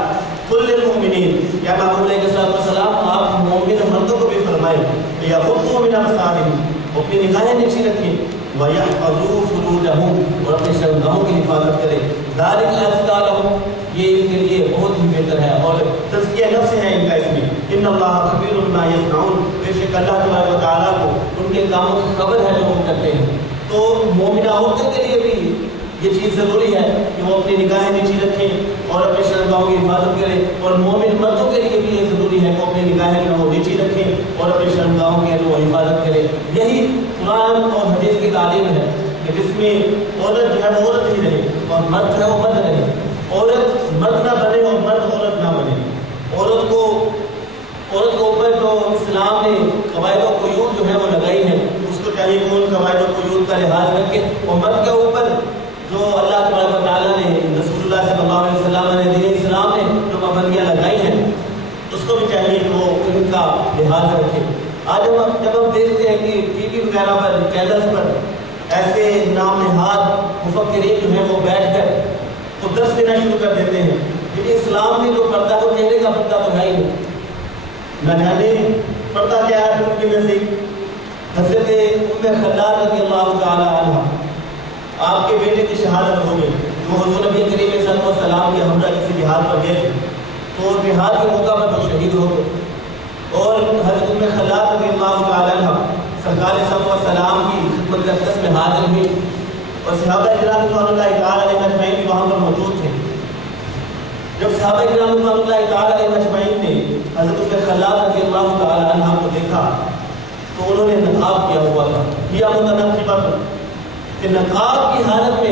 قُلْ لِلْمُؤْمِنِينَ، یا محمود علیہ السلام آپ مومن مردوں کو بھی فرمائیں کہ یغضوا من ابصارہم، اپنی نگاہیں نیچی رکھیں، وَيَحْفَظُوا فُرُوجَهُمْ، اور اپنے شرمگاہوں کی حفاظت کریں، ذَلِكَ أَزْكَىٰ لَهُمْ، یہ ان کے لیے بہت ہی بہتر ہے اور تزکیہ نفس ہے ان کا اس میں۔ ان اللہ خبیر بما یصنعون، بے شک اللہ تبارک و تعالیٰ کو ان کے کاموں کی خبر ہے جو وہ کرتے ہیں۔ تو مومنہ عورتوں کے لیے بھی یہ چیز ضروری ہے کہ وہ اپنی نگاہیں نیچی رکھیں اور اپنے شرمگاہوں کی حفاظت کریں، اور مومن مردوں کے لیے بھی یہ ضروری ہے کہ وہ اپنی نگاہیں جو وہ نیچی رکھیں اور اپنے شرمگاہوں کی جو حفاظت کریں۔ یہی قرآن اور حدیث کی تعلیم ہے کہ جس میں عورت جو ہے وہ عورت ہی رہے اور مرد جو ہے وہ مرد رہے، عورت مرد نہ بنے اور مرد عورت نہ بنے۔ عورت کو اوپر جو اسلام نے قواعد و قیود جو ہے وہ لگائی ہیں اس کو چاہیے کہ ان قواعد و قیود کا لحاظ رکھے، اور مرد کے اوپر جو اللہ تبارک و تعالیٰ نے رسول اللہ صلی اللہ علیہ وسلم نے دین اسلام نے جو پابندیاں لگائی ہیں اس کو بھی چاہیے کہ وہ ان کا لحاظ رکھے۔ آج جب ہم دیکھتے ہیں کہ ٹی وی وغیرہ پر چینلز پر ایسے نام نہاد مفکرین جو ہیں وہ بیٹھ کر تو درس دینا شروع کر دیتے ہیں، لیکن اسلام میں جو پردہ وہ چہرے کا پردہ تو ہے ہی نہیں، نہ جانے پردہ کیا ہے ان کی وجہ سے۔ حضرت ام خلاد رضی اللہ تعالی عنہ، آپ کے بیٹے کی شہادت ہو گئی، وہ حضور نبی کریم صلی اللہ علیہ وسلم کے ہمراہ کسی جہاد پر گئے تھے، تو جہاد کے موقع پر وہ شہید ہو گئے، اور حضرت ام خلاد رضی اللہ تعالی عنہ سرکار صلی اللہ علیہ وسلم کی خدمت اقدس میں حاضر ہوئی، اور صحابہ کرام رضوان اللہ تعالی علیہ اجمعین بھی وہاں پر موجود تھے۔ جب صحابہ کرام رضوان اللہ تعالی علیہ اجمعین نے حضرت ام خلاد رضی اللہ تعالی عنہ کو دیکھا تو انہوں نے نقاب کیا ہوا تھا، کیا متنقبہ کہ نقاب کی حالت میں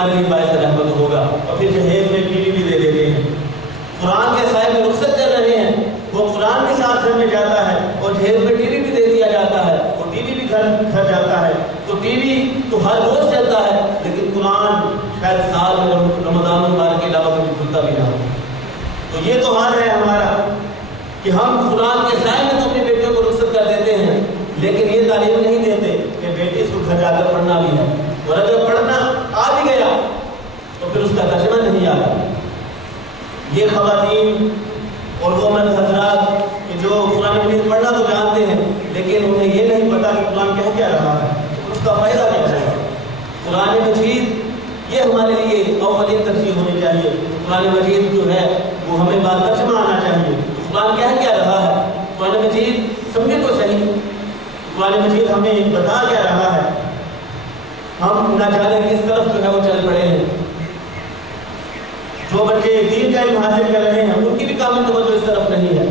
ہمارے لیے باعث رحمت ہوگا. اور پھر جہیز میں ٹی وی بھی دے دیتے ہیں. قرآن کے سائے میں رخصت کر رہے ہیں, وہ قرآن کے ساتھ گھر میں جاتا ہے اور جہیز میں ٹی وی بھی دے دیا جاتا ہے, اور ٹی وی بھی گھر جاتا ہے. تو ٹی وی تو ہر روز چلتا ہے, لیکن قرآن شاید سال میں رمضان المبارک کے علاوہ کبھی کھلتا بھی نہ ہو. تو یہ تو حال ہے ہمارا کہ ہم قرآن کے سائے میں تو اپنی بیٹیوں کو رخصت کر دیتے ہیں, لیکن یہ تعلیم نہیں دیتے کہ بیٹی اس کو گھر جا کر پڑھنا بھی ہے, اور اگر پڑھنا آ بھی گیا تو پھر اس کا ترجمہ نہیں آتا. یہ خواتین اور وہ مرد حضرات کہ جو قرآن مجید پڑھنا تو جانتے ہیں, لیکن انہیں یہ نہیں پتا کہ قرآن کہہ کیا رہا ہے, اس کا فائدہ کیا ہے. قرآن مجید یہ ہمارے لیے اولین ترجیح ہونی چاہیے. قرآن مجید جو ہے وہ ہمیں بات ترجمہ آنا چاہیے. قرآن کہہ کیا رہا ہے, قرآن مجید سمجھے تو صحیح, قرآن مجید ہمیں بتا کیا رہا ہے. ہم نہ جانے کس طرف جو ہے وہ چل پڑے ہیں. جو بچے دین کا علم حاصل کر رہے ہیں ان کی بھی کامل توجہ اس طرف نہیں ہے.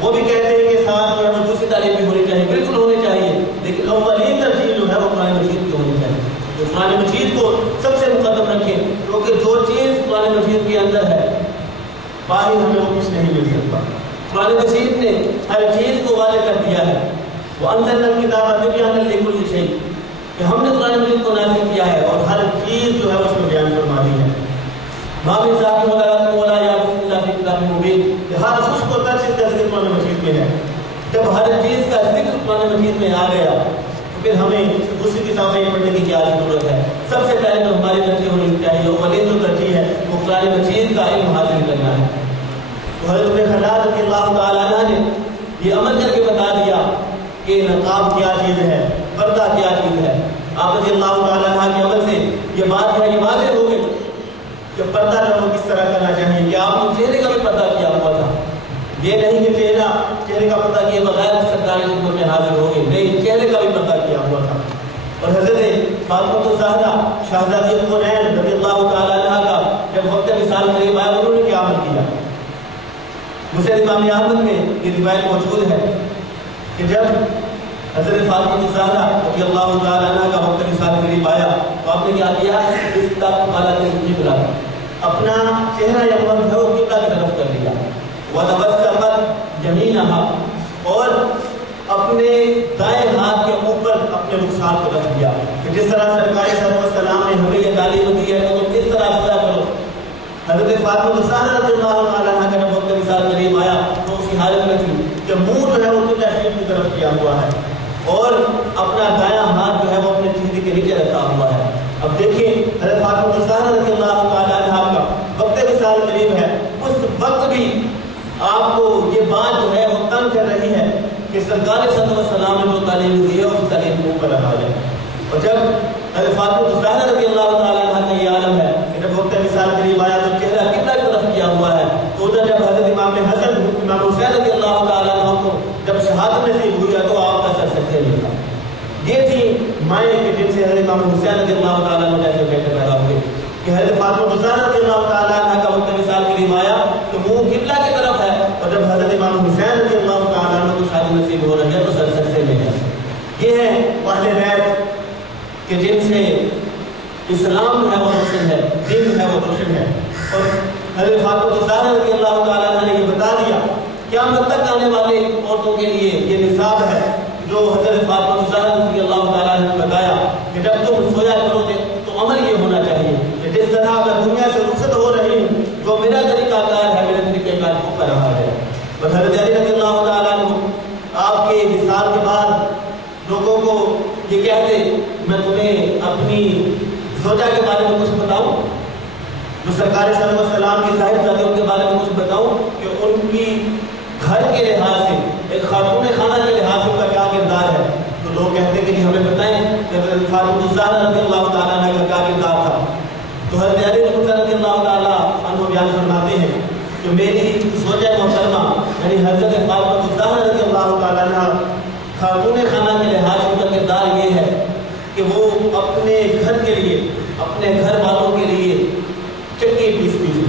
وہ بھی کہتے ہیں کہ ساتھ جو ہے دوسری تعلیم بھی ہونی چاہیے, بالکل ہونی چاہیے, لیکن اولین ترجیح جو ہے وہ قرآن مجید کی ہونی چاہیے. تو قرآن مجید کو سب سے مقدم رکھیں, کیونکہ جو چیز قرآن مجید کے اندر ہے باہر ہمیں وہ کچھ نہیں مل سکتا. قرآن مجید نے ہر چیز کو واضح کر دیا ہے. وہ انزلنا الکتاب تبیانا لکل شیء, کہ ہم نے قرآن مجید کو نازل کیا ہے اور ہر چیز جو ہے اس میں بیان فرما دی ہے. ماں میں ذات وغیرہ مولا یا بسم اللہ فی کتاب مبین, کہ ہر اس کو تر چیز کا ذکر قرآن مجید میں ہے. جب ہر چیز کا ذکر قرآن مجید میں آ گیا تو پھر ہمیں دوسری کتابیں پڑھنے کی کیا ضرورت ہے. سب سے پہلے تو ہماری ترجیح ہونی چاہیے, اولین جو ترجیح ہے وہ قرآن مجید کا علم حاصل کرنا ہے. تو حضرت خلاد رضی اللہ تعالیٰ عنہ نے یہ عمل کر کے بتا دیا کہ نقاب کیا چیز ہے, پردہ کیا چیز ہے. آپ رضی اللہ تعالیٰ عنہ کے عمل سے یہ بات ہے, یہ واضح ہو گئی کہ پردہ جو کس طرح کرنا چاہیے. کہ آپ نے چہرے کا بھی پردہ کیا ہوا تھا, یہ نہیں کہ چہرے کا پردہ کیے بغیر سرکاری خدمت میں حاضر ہو گئے, نہیں, چہرے کا بھی پردہ کیا ہوا تھا. اور حضرت فاطمہ الزہرا شہزادی کونین رضی اللہ تعالیٰ عنہ کا جب وقت وصال قریب آیا انہوں نے کیا عمل کیا. مسند امام احمد میں یہ روایت موجود ہے کہ جب حضرت فاطمہ الزہرا رضی اللہ تعالیٰ عنہ کا وقت وصال قریب آیا تو آپ نے کیا کیا, اس قبلہ قبلہ اپنا چہرہ یا منہ ہے وہ قبلہ کی طرف کر لیا. وَتَوَسَّقَتْ يَمِينَهَا, اور اپنے دائیں ہاتھ کے اوپر اپنے رخسار کو رکھ دیا. کہ جس طرح سرکار صلی اللہ علیہ وسلم نے ہمیں یہ تعلیم دی ہے تو تم اس طرح سویا کرو. حضرت فاطمہ الزہرا رضی اللہ تعالیٰ عنہ کا جب وقت وصال قریب آیا تو اسی حالت میں تھی کہ منہ جو ہے وہ قبلہ شریف کی طرف کیا ہوا ہے اور اپنا دایاں ہاتھ جو ہے وہ اپنے چہرے کے نیچے رکھا ہوا ہے. اب دیکھیں حضرت فاطمہ الزہرا رضی اللہ تعالیٰ عنہ کا وقت وصال قریب ہے, اس وقت بھی آپ کو یہ بات جو ہے وہ تنگ کر رہی ہے کہ سرکار صلی اللہ علیہ وسلم نے جو تعلیم دی ہے اس تعلیم کو اوپر رکھا جائے. اور جب حضرت فاطمہ الزہرا رضی اللہ تعالیٰ عنہ کا یہ عالم ہے کہ جب وقت وصال قریب آیا تو چہرہ قبلہ کی طرف کیا ہوا ہے, تو ادھر جب حضرت امام حسن امام حسین رضی اللہ تعالیٰ عنہ کو جب شہادت نصیب ہوئی ہے تو آپ کا سر سجدے میں تھا. یہ تھی مائیں کہ جن سے حضرت امام حسین رضی اللہ تعالیٰ عنہ جیسے بیٹے پیدا ہوئے کہ حضرت فاطمہ الزہرا رضی اللہ تعالیٰ عنہ کا وقت وصال قریب آیا تو منہ قبلہ کی طرف ہے, اور جب حضرت امام حسین رضی اللہ تعالیٰ عنہ کو شادی نصیب ہو رہی ہے تو سر سجدے میں ہے. یہ ہے اہل بیت کہ جن سے اسلام ہے وہ روشن ہے, دین ہے وہ روشن ہے. اور حضرت فاطمہ الزہرا رضی اللہ تعالیٰ عنہ نے یہ بتا دیا قیامت تک آنے والے عورتوں کے لیے یہ نصاب ہے جو حضرت فاطمہ الزہرا رضی اللہ تعالیٰ عنہ نے بتایا کہ جب تم سویا کرو تو عمل یہ ہونا چاہیے کہ جس طرح اگر دنیا سے رخصت ہو رہی ہوں جو میرا طریقہ کار ہے میرے طریقہ کار کو کر رہا ہے. بس حضرت علی رضی اللہ تعالیٰ عنہ آپ کے وصال کے بعد لوگوں کو یہ کہتے میں تمہیں اپنی زوجہ کے بارے میں کچھ بتاؤں, جو سرکار صلی اللہ علیہ وسلم کی صاحبزادیوں کے بارے میں کچھ بتاؤں کہ ان کی گھر کے لحاظ سے ایک خاتون خانہ کے لحاظ سے ان کا کیا کردار ہے. تو لوگ کہتے ہیں کہ ہمیں بتائیں کہ فاطمہ الزہرا رضی اللہ تعالیٰ عنہ کا کیا کردار تھا. تو حضرت علی رضی اللہ تعالیٰ عنہ بیان فرماتے ہیں کہ میری زوجہ محترمہ یعنی حضرت فاطمہ الزہرا رضی اللہ تعالیٰ عنہ خاتون خانہ کے لحاظ سے ان کا کردار یہ ہے کہ وہ اپنے گھر کے لیے اپنے گھر والوں کے لیے چکی پیستی تھی,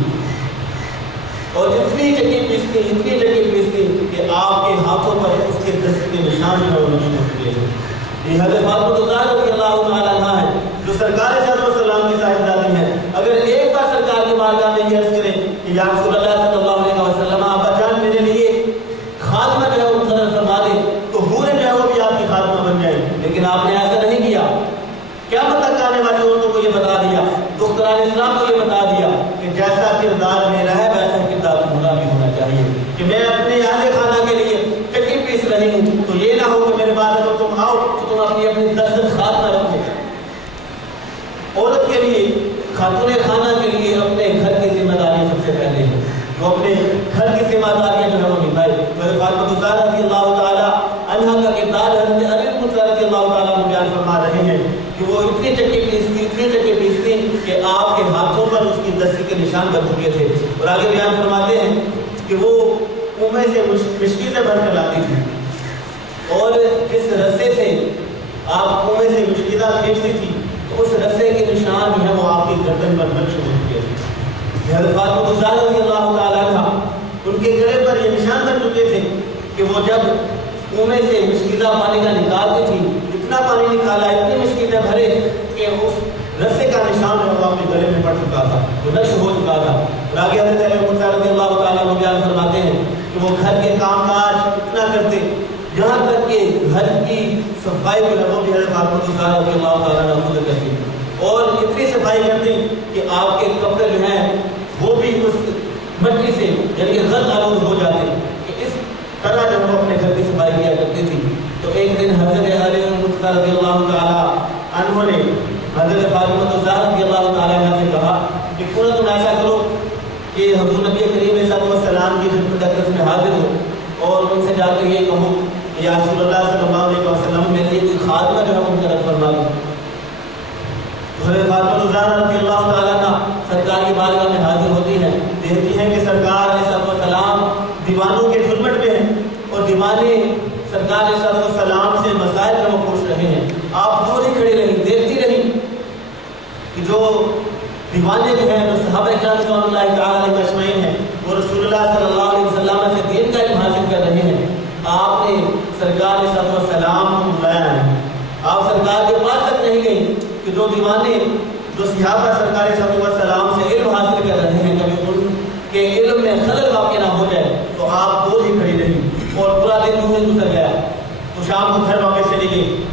اور اتنی چکی پیستی کہ آپ کے ہاتھوں پر اس کے دست کے نشان جو ہے وہ نہیں ہوتے ہیں. یہ حضرت فاطمہ الزہرا رضی اللہ تعالیٰ عنہ ہے جو سرکار صلی اللہ علیہ وسلم کی صاحبزادی کبھی اپنی دستخط نہ رکھو. عورت کے لیے، خاتون خانہ کے لیے اپنے گھر کی ذمہ داری سب سے پہلے ہے. وہ اپنے گھر کی ذمہ داریاں جو ہے وہ نبھائے. حضرت فاطمہ الزہرا رضی اللہ تعالیٰ عنہا کا کردار حضرت علی رضی اللہ تعالیٰ عنہ بیان فرما رہے ہیں کہ وہ اتنی چکی پیستی کہ آپ کے ہاتھوں پر اس کی دستی کے نشان بن چکے تھے. اور آگے بیان فرماتے ہیں کہ وہ کنویں سے مشکی سے بھر کر لاتی تھی، اور جس رسے سے آپ کنویں سے مشکیزہ کھینچتی تھی تو اس رسے کے نشان جو ہے وہ آپ کی گردن پر نقش ہو چکے تھے. حضرت فاطمہ الزہرا رضی اللہ تعالیٰ عنہ ان کے گلے پر یہ نشان بن چکے تھے کہ وہ جب کنویں سے مشکیزہ پانی کا نکالتی تھی، اتنا پانی نکالا، اتنی مشکیزیں بھرے کہ اس رسے کا نشان جو ہے اپنے گلے میں پڑ چکا تھا، وہ نقش ہو چکا تھا. اور آگے حضرت علی رضی اللہ تعالیٰ عنہ بیان فرماتے ہیں کہ وہ گھر کے کام کاج اتنا کرتے، یہاں تک کہ گھر کی صفائی جو ہے وہ بھی حضرت فاطمہ الزہرا رضی اللہ تعالیٰ عنہ خود کرتی، اور اتنی صفائی کرتی کہ آپ کے کپڑے جو ہیں وہ بھی اس مٹی سے یعنی کہ غلط آلود ہو جاتے، کہ اس طرح جو وہ اپنے گھر کی صفائی کیا کرتی تھی. تو ایک دن حضرت علی رضی اللہ تعالیٰ عنہ نے حضرت فاطمہ الزہرا رضی اللہ تعالیٰ عنہ سے کہا کہ کیوں نہ تم ایسا کرو کہ حضور نبی کریم صلی اللہ علیہ وسلم کی خدمت اقدس میں حاضر ہو اور ان سے جا کر یہ کہو کہ یا رسول اللہ صلی اللہ علیہ وسلم میرے لیے کوئی خاتمہ جو ہے مقرر فرما دو. حضرت فاطمہ الزہرا رضی اللہ تعالیٰ عنہ سرکار کی بارگاہ میں حاضر ہوتی ہیں، دیکھتی ہیں کہ سرکار علیہ السلام دیوانوں کے جھرمٹ میں ہیں اور دیوانے سرکار علیہ السلام سے مسائل میں وہ پوچھ رہے ہیں. آپ دور ہی کھڑی رہی، دیکھتی رہی کہ جو دیوانے جو ہیں، جو صحابہ کرام رضوان اللہ تعالیٰ علیہم اجمعین ہیں، وہ رسول اللہ صلی اللہ علیہ وسلم سے دین کا علم حاصل کر رہے ہیں. آپ نے سرکار علیہ السلام کو بلایا ہے، آپ سرکار کے پاس تک نہیں گئی کہ جو دیوانے جو صحابہ سرکار علیہ السلام سے علم حاصل کر رہے ہیں کبھی ان کے علم میں خلل واقع نہ ہو جائے. تو آپ دور ہی کھڑی رہی اور پورا دن یوں ہی گزر گیا. تو شام کو گھر واپس چلی گئی.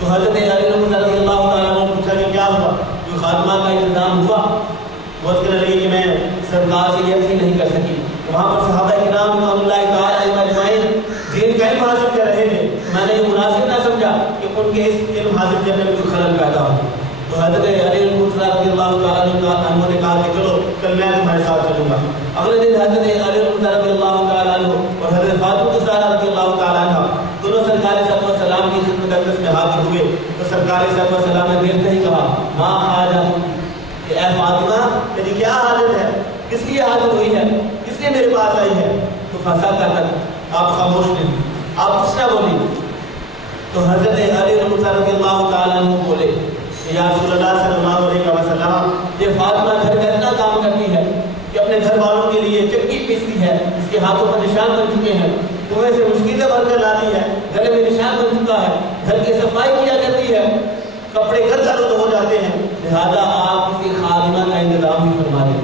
تو حضرت علی رضی اللہ تعالیٰ عنہ نے پوچھا کہ کیا ہوا، کوئی خاتمہ کا انتظام ہوا؟ وہ اس کہنے لگی کہ میں سرکار سے یہ نہیں کر سکی. وہاں پر صحابہ کرام رضوان اللہ تعالیٰ علیہم اجمعین دین کا علم حاصل کر رہے تھے. میں نے یہ مناسب نہ سمجھا کہ ان کے اس علم حاصل کرنے میں کوئی خلل پیدا ہو. تو حضرت علی رضی اللہ تعالیٰ عنہ نے کہا کہ چلو کل میں تمہارے ساتھ چلوں گا. اگلے دن حضرت علی رضی اللہ تعالیٰ عنہ اور حضرت فاطمہ الزہرا رضی اللہ تعالیٰ عنہ دونوں سرکار علیہ السلام کی خدمت اقدس میں حاضر ہوئے. تو سرکار علیہ السلام نے دیکھتے ہی کہا ماں حاجت، کہ اے فاطمہ تیری کیا حاجت ہے، کس لیے حاضر ہوئی ہے، کس لیے میرے پاس آئی ہے؟ تو پھنسا کر آپ خاموش نہیں، آپ کچھ نہ بولی. تو حضرت علی رضی اللہ تعالیٰ عنہ بولے یا رسول اللہ صلی اللہ علیہ وسلم، یہ فاطمہ گھر کا اتنا کام کرتی ہے کہ اپنے گھر والوں کے لیے چکی پیستی ہے، اس کے ہاتھوں پر نشان بن چکے ہیں، کنویں سے مشکلیں بھر کر لاتی ہے، گلے میں نشان بن چکا ہے، گھر کی صفائی کیا کرتی ہے، کپڑے گھر آلود ہو جاتے ہیں، لہذا آپ کسی خادمہ کا انتظام بھی فرما دیں.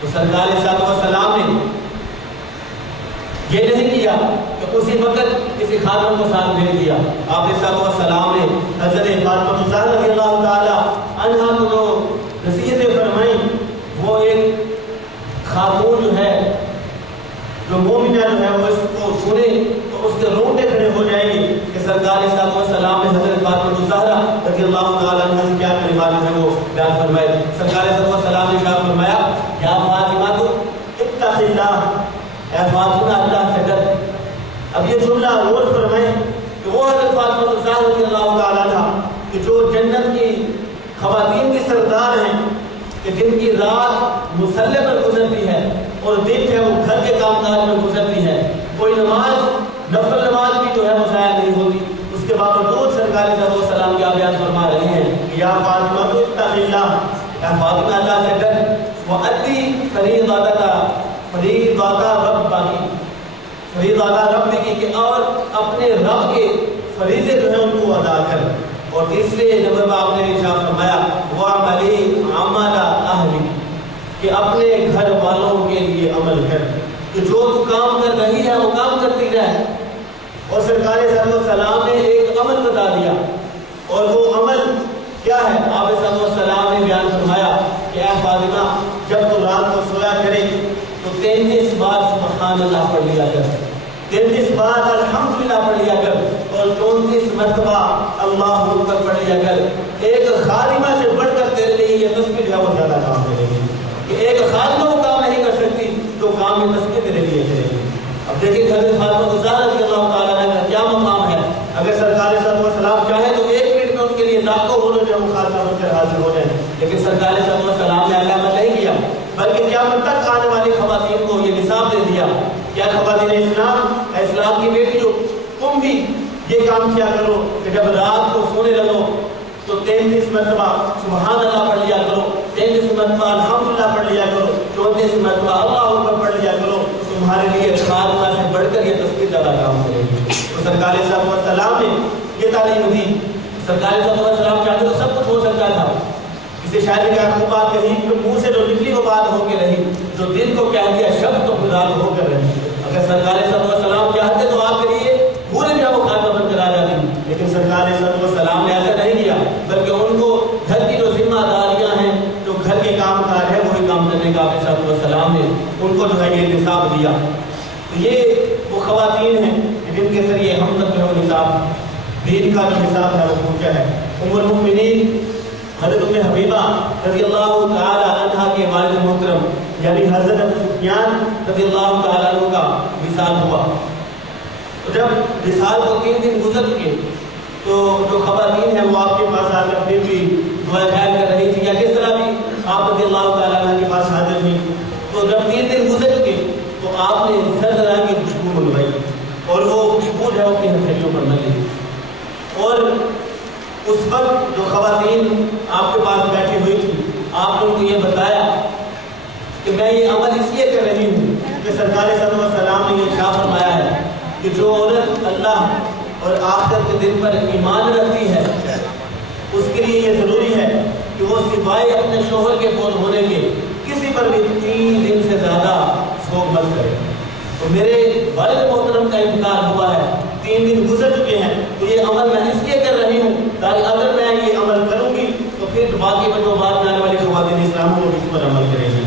تو سرکار علیہ السلام نے یہ نہیں کیا کہ اسی وقت کسی خادم کو ساتھ بھیج دیا. آپ علیہ السلام نے حضرت فاطمہ الزہرا رضی اللہ تعالیٰ عنہا کو جو نصیحتیں فرمائیں، وہ ایک خاتون جو ہے، جو مومنہ جو ہے، وہ اس کو سنے تو اس کے رونگٹے کھڑے ہو جائیں گے کہ سرکار علیہ السلام نے حضرت فاطمہ الزہرا رضی اللہ تعالیٰ عنہا سے کیا کلمات جو ہے وہ بیان فرمائے. سرکار علیہ السلام نے کیا فرمایا، یا فاطمہ تو اتق اللہ، اے فاطمہ اللہ سے ڈر. اب یہ جملہ غور فرمائیں کہ وہ حضرت فاطمہ الزہرا رضی اللہ تعالیٰ عنہا کہ جو جنت کی خواتین کی سردار ہیں، کہ جن کی رات مصلی پر گزرتی ہے اور دن ہے وہ گھر کے کام کاج میں گزرتی ہے، کوئی نماز نفل نماز بھی جو ہے وہ ضائع نہیں ہوتی. اس کے باوجود سرکار علیہ السلام کیا بیان فرما رہے ہیں کہ یا فاطمہ اتق اللہ، اے فاطمہ اللہ سے ڈر، وأدی فریضۃ رب کی، کہ اور اپنے رب کے فریضے جو ہیں ان کو ادا کر. اور تیسرے نمبر پر آپ نے ارشاد فرمایا وَعَمَلِي عَمَلَ أَهْلِكِ، کہ اپنے گھر والوں کے لیے عمل کر، کہ جو تو کام کر رہی ہے وہ کام کرتی رہے. اور سرکار صلی اللہ علیہ وسلم نے ایک عمل بتا دیا، اور وہ عمل کیا ہے؟ آپ صلی اللہ علیہ وسلم نے بیان فرمایا کہ اے فاطمہ جب تو رات کو سویا کرے تو 33 بار سبحان اللہ پڑھ لیا کر، 33 بار الحمدللہ پڑھ لیا کر اور 34 مرتبہ اللہ اکبر پڑھ لیا کر۔ ایک خادمہ سے بڑھ کر تیرے لیے یہ تسبیح جو ہے وہ زیادہ کام کرے گی کہ ایک خادمہ وہ کام نہیں کر سکتی تو کام میں تسبیح تیرے لیے کرے گی۔ اب دیکھیں حضرت فاطمہ الزہرا رضی اللہ تعالیٰ عنہ کا کیا مقام ہے، اگر سرکار صلی اللہ علیہ وسلم چاہے تو 1 منٹ میں ان کے لیے لاکھوں ہو جو مخاطب ان کے حاضر ہو جائیں، لیکن سرکار صلی اللہ علیہ وسلم نے ایسا نہیں کیا، بلکہ قیامت تک آنے والی خواتین کو یہ نصاب دے دیا۔ کیا خواتین اسلام کی بیٹیوں، تم بھی یہ کام کیا کرو کہ جب رات کو سونے لگو تو 33 مرتبہ سبحان اللہ پڑھ لیا کرو، 33 مرتبہ الحمدللہ پڑھ لیا کرو، 34 مرتبہ اللہ اکبر پڑھ لیا کرو، تمہارے لیے خاتمہ سے بڑھ کر یہ تسبیح زیادہ کام کرے گی۔ تو سرکار صلی اللہ علیہ وسلم نے یہ تعلیم دی۔ سرکار صلی اللہ علیہ وسلم چاہتے تو سب کچھ ہو سکتا تھا، کسی شاعر نے وہ بات کہی کہ منہ سے جو نکلی وہ بات ہو کے رہی، جو دل کو کہہ دیا شب تو خدا ہو کر رہی۔ اگر سرکار صلی اللہ علیہ وسلم چاہتے تو آپ کے لیے پورے جو وہ خاتمہ بن کر آ جاتی، لیکن سرکار صلی اللہ علیہ وسلم نے ایسا نہیں کیا، بلکہ ان کو گھر کی جو ذمہ داریاں ہیں، جو گھر کے کام کاج ہے وہی کام کرنے کا آپ صلی اللہ علیہ وسلم نے ان کو جو ہے یہ نصاب دیا۔ تو یہ وہ خواتین ہیں جن کے ذریعے ہم تک جو ہے نصاب دین کا جو نصاب ہے وہ پہنچا ہے۔ ام المؤمنین حضرت ام حبیبہ رضی اللہ تعالی عنہا کے والد محترم یعنی حضرت ابو سفیان رضی اللہ تعالی عنہ کا وصال ہوا۔ جب وصال کو 3 دن گزر چکے تو جو خواتین ہیں وہ آپ کے پاس آ کر پھر بھی دعا خیر کر رہی تھی یا کس طرح بھی آپ رضی اللہ تعالی عنہ کے پاس حاضر ہوئی۔ تو جب 3 دن گزر چکے تو آپ نے زرد رنگ کی خوشبو منوائی اور وہ خوشبو جو ہے اپنی ہتھیلیوں پر ملی، اور اس وقت جو خواتین آپ کے پاس بیٹھی ہوئی تھی آپ نے ان کو یہ بتایا کہ میں یہ عمل اس لیے کر رہی ہوں کہ سرکار صلی اللہ علیہ وسلم نے یہ ارشاد فرمایا ہے کہ جو عورت اللہ اور آخرت کے دن پر ایمان رکھتی ہے اس کے لیے یہ ضروری ہے کہ وہ سوائے اپنے شوہر کے فوت ہونے کے کسی پر بھی 3 دن سے زیادہ سوگ مت کرے۔ تو میرے والد محترم کا انتقال ہوا ہے، 3 دن گزر چکے ہیں، تو یہ عمل میں اس لیے کر رہی ہوں تاکہ اگر میں یہ عمل کروں گی تو پھر باقی جو بعد میں آنے والی خواتین اسلام کو اس پر عمل کریں گی۔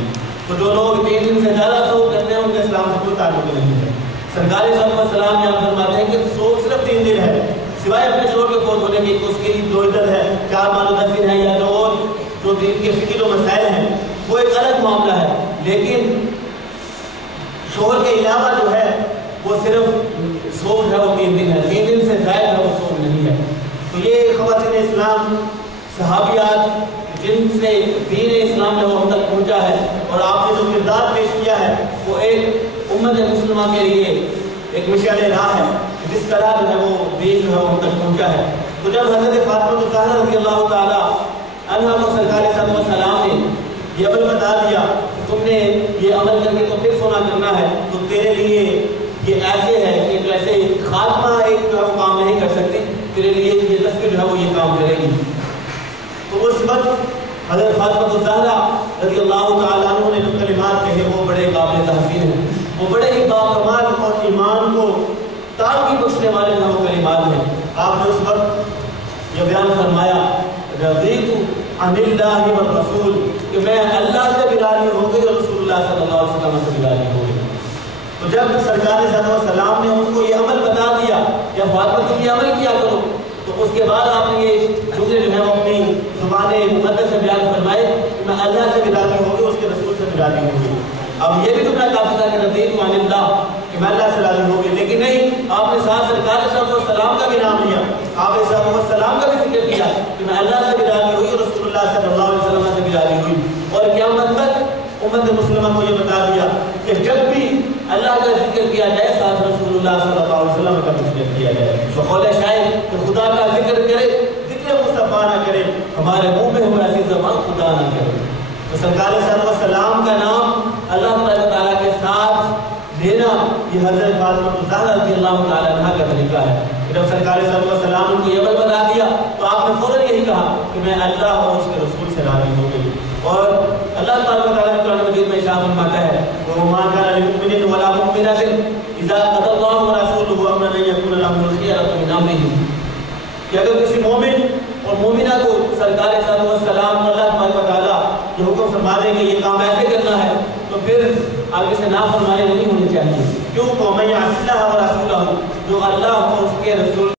تو جو لوگ 3 دن سے زیادہ سوگ کرتے ہیں ان کا اسلام سے کوئی تعلق نہیں ہے۔ سرکار صلی اللہ علیہ وسلم یہاں فرماتے ہیں کہ سوگ صرف 3 دن ہے، سوائے اپنے شوہر کے فوت ہونے کی اس کی جو عدت ہے 4 ماہ و 10 دن ہے، یا جو اور جو دین کے فقہی جو مسائل ہیں وہ ایک الگ معاملہ ہے، لیکن شوہر کے علاوہ جو ہے وہ صرف سوگ ہے وہ 3 دن ہے، 3 دن سے زائد ہے وہ سوگ نہیں ہے۔ تو یہ خواتین اسلام صحابیات جن سے دین اسلام جو ہم تک پہنچا ہے اور آپ نے جو کردار پیش کیا ہے وہ ایک امت مسلمہ کے لیے ایک مشعل راہ ہے، جس طرح جو ہے وہ دین جو ہے وہ ہم تک پہنچا ہے۔ تو جب حضرت فاطمہ الزہرا رضی اللہ تعالی عنہا کو سرکار صلی اللہ علیہ وسلم نے یہ عمل بتا دیا کہ تم نے یہ عمل کر کے تو پھر سونا کرنا ہے، تو تیرے لیے یہ ایسے ہے کہ جیسے خاتمہ ایک جو ہے وہ کام نہیں کر سکتی، تیرے لیے یہ تسبیح جو ہے وہ یہ کام کرے گی۔ تو اس وقت حضرت فاطمہ الزہرا رضی اللہ تعالیٰ عنہ نے جو کلمات کہے وہ بڑے قابل تحسین ہیں، وہ بڑے ہی باکمال اور ایمان کو تازگی بخشنے والے جو وہ کلمات ہیں۔ آپ نے اس وقت یہ بیان فرمایا رضیت عن اللہ والرسول کہ میں اللہ سے بھی راضی ہو گئی اور رسول اللہ صلی اللہ علیہ وسلم سے بھی راضی ہو گئی۔ تو جب سرکار صلی اللہ علیہ وسلم نے ان کو یہ عمل بتا دیا یا فاطمہ تم یہ عمل کیا کرو، تو اس کے بعد آپ نے یہ جملے جو ہے وہ اپنی زبان مقدس سے بیان فرمائے کہ میں اللہ سے بھی راضی ہو گئی، اس کے رسول سے بھی راضی ہو گئی۔ اب یہ بھی تمہیں کافی تھا کہ رضیت عن اللہ کہ میں اللہ سے راضی ہو گئی، لیکن نہیں، آپ نے ساتھ سرکار صلی اللہ علیہ وسلم کا بھی نام لیا، آپ نے صلی اللہ علیہ وسلم کا بھی ذکر کیا کہ میں اللہ سے بھی راضی ہوئی اور رسول اللہ صلی اللہ علیہ وسلم سے بھی راضی ہوئی، اور قیامت تک امت مسلمہ کو یہ بتا دیا کہ جب بھی اللہ کا ذکر کیا جائے ساتھ رسول اللہ صلی اللہ علیہ وسلم کا بھی ذکر کیا جائے۔ بقول شاعر کہ خدا کا ذکر کرے ذکر مصطفیٰ نہ کرے، ہمارے منہ میں ہو ایسی زبان خدا نہ کرے۔ تو سرکار صلی اللہ علیہ وسلم کا نام اللہ تعالیٰ کے ساتھ لینا یہ حضرت فاطمہ الزہرا رضی اللہ تعالیٰ عنہ کا طریقہ ہے۔ جب سرکار صلی اللہ علیہ وسلم نے یہ عمل بتا دیا تو آپ نے فوراً یہی کہا کہ میں اللہ اور اس کے رسول سے راضی ہو گئی، اور اللہ تعالیٰ نے قرآن مجید میں ارشاد فرماتا ہے وَمَا كَانَ لِمُؤْمِنٍ وَلَا مُؤْمِنَةٍ إِذَا قَضَى اللَّهُ وَرَسُولُهُ أَمْرًا أَن يَكُونَ لَهُمُ الْخِيَرَةُ مِنْ أَمْرِهِمْ، کہ اگر کسی مومن اور مومنہ کو سرکار صلی اللہ علیہ وسلم اللہ تعالیٰ یہ حکم فرما دیں کہ یہ کام ایسے کرنا ہے تو پھر آگے سے نافرمانی نہیں ہونی چاہیے۔ کیوں کو میں یعص اللہ و رسولہ، جو اللہ اور اس کے رسول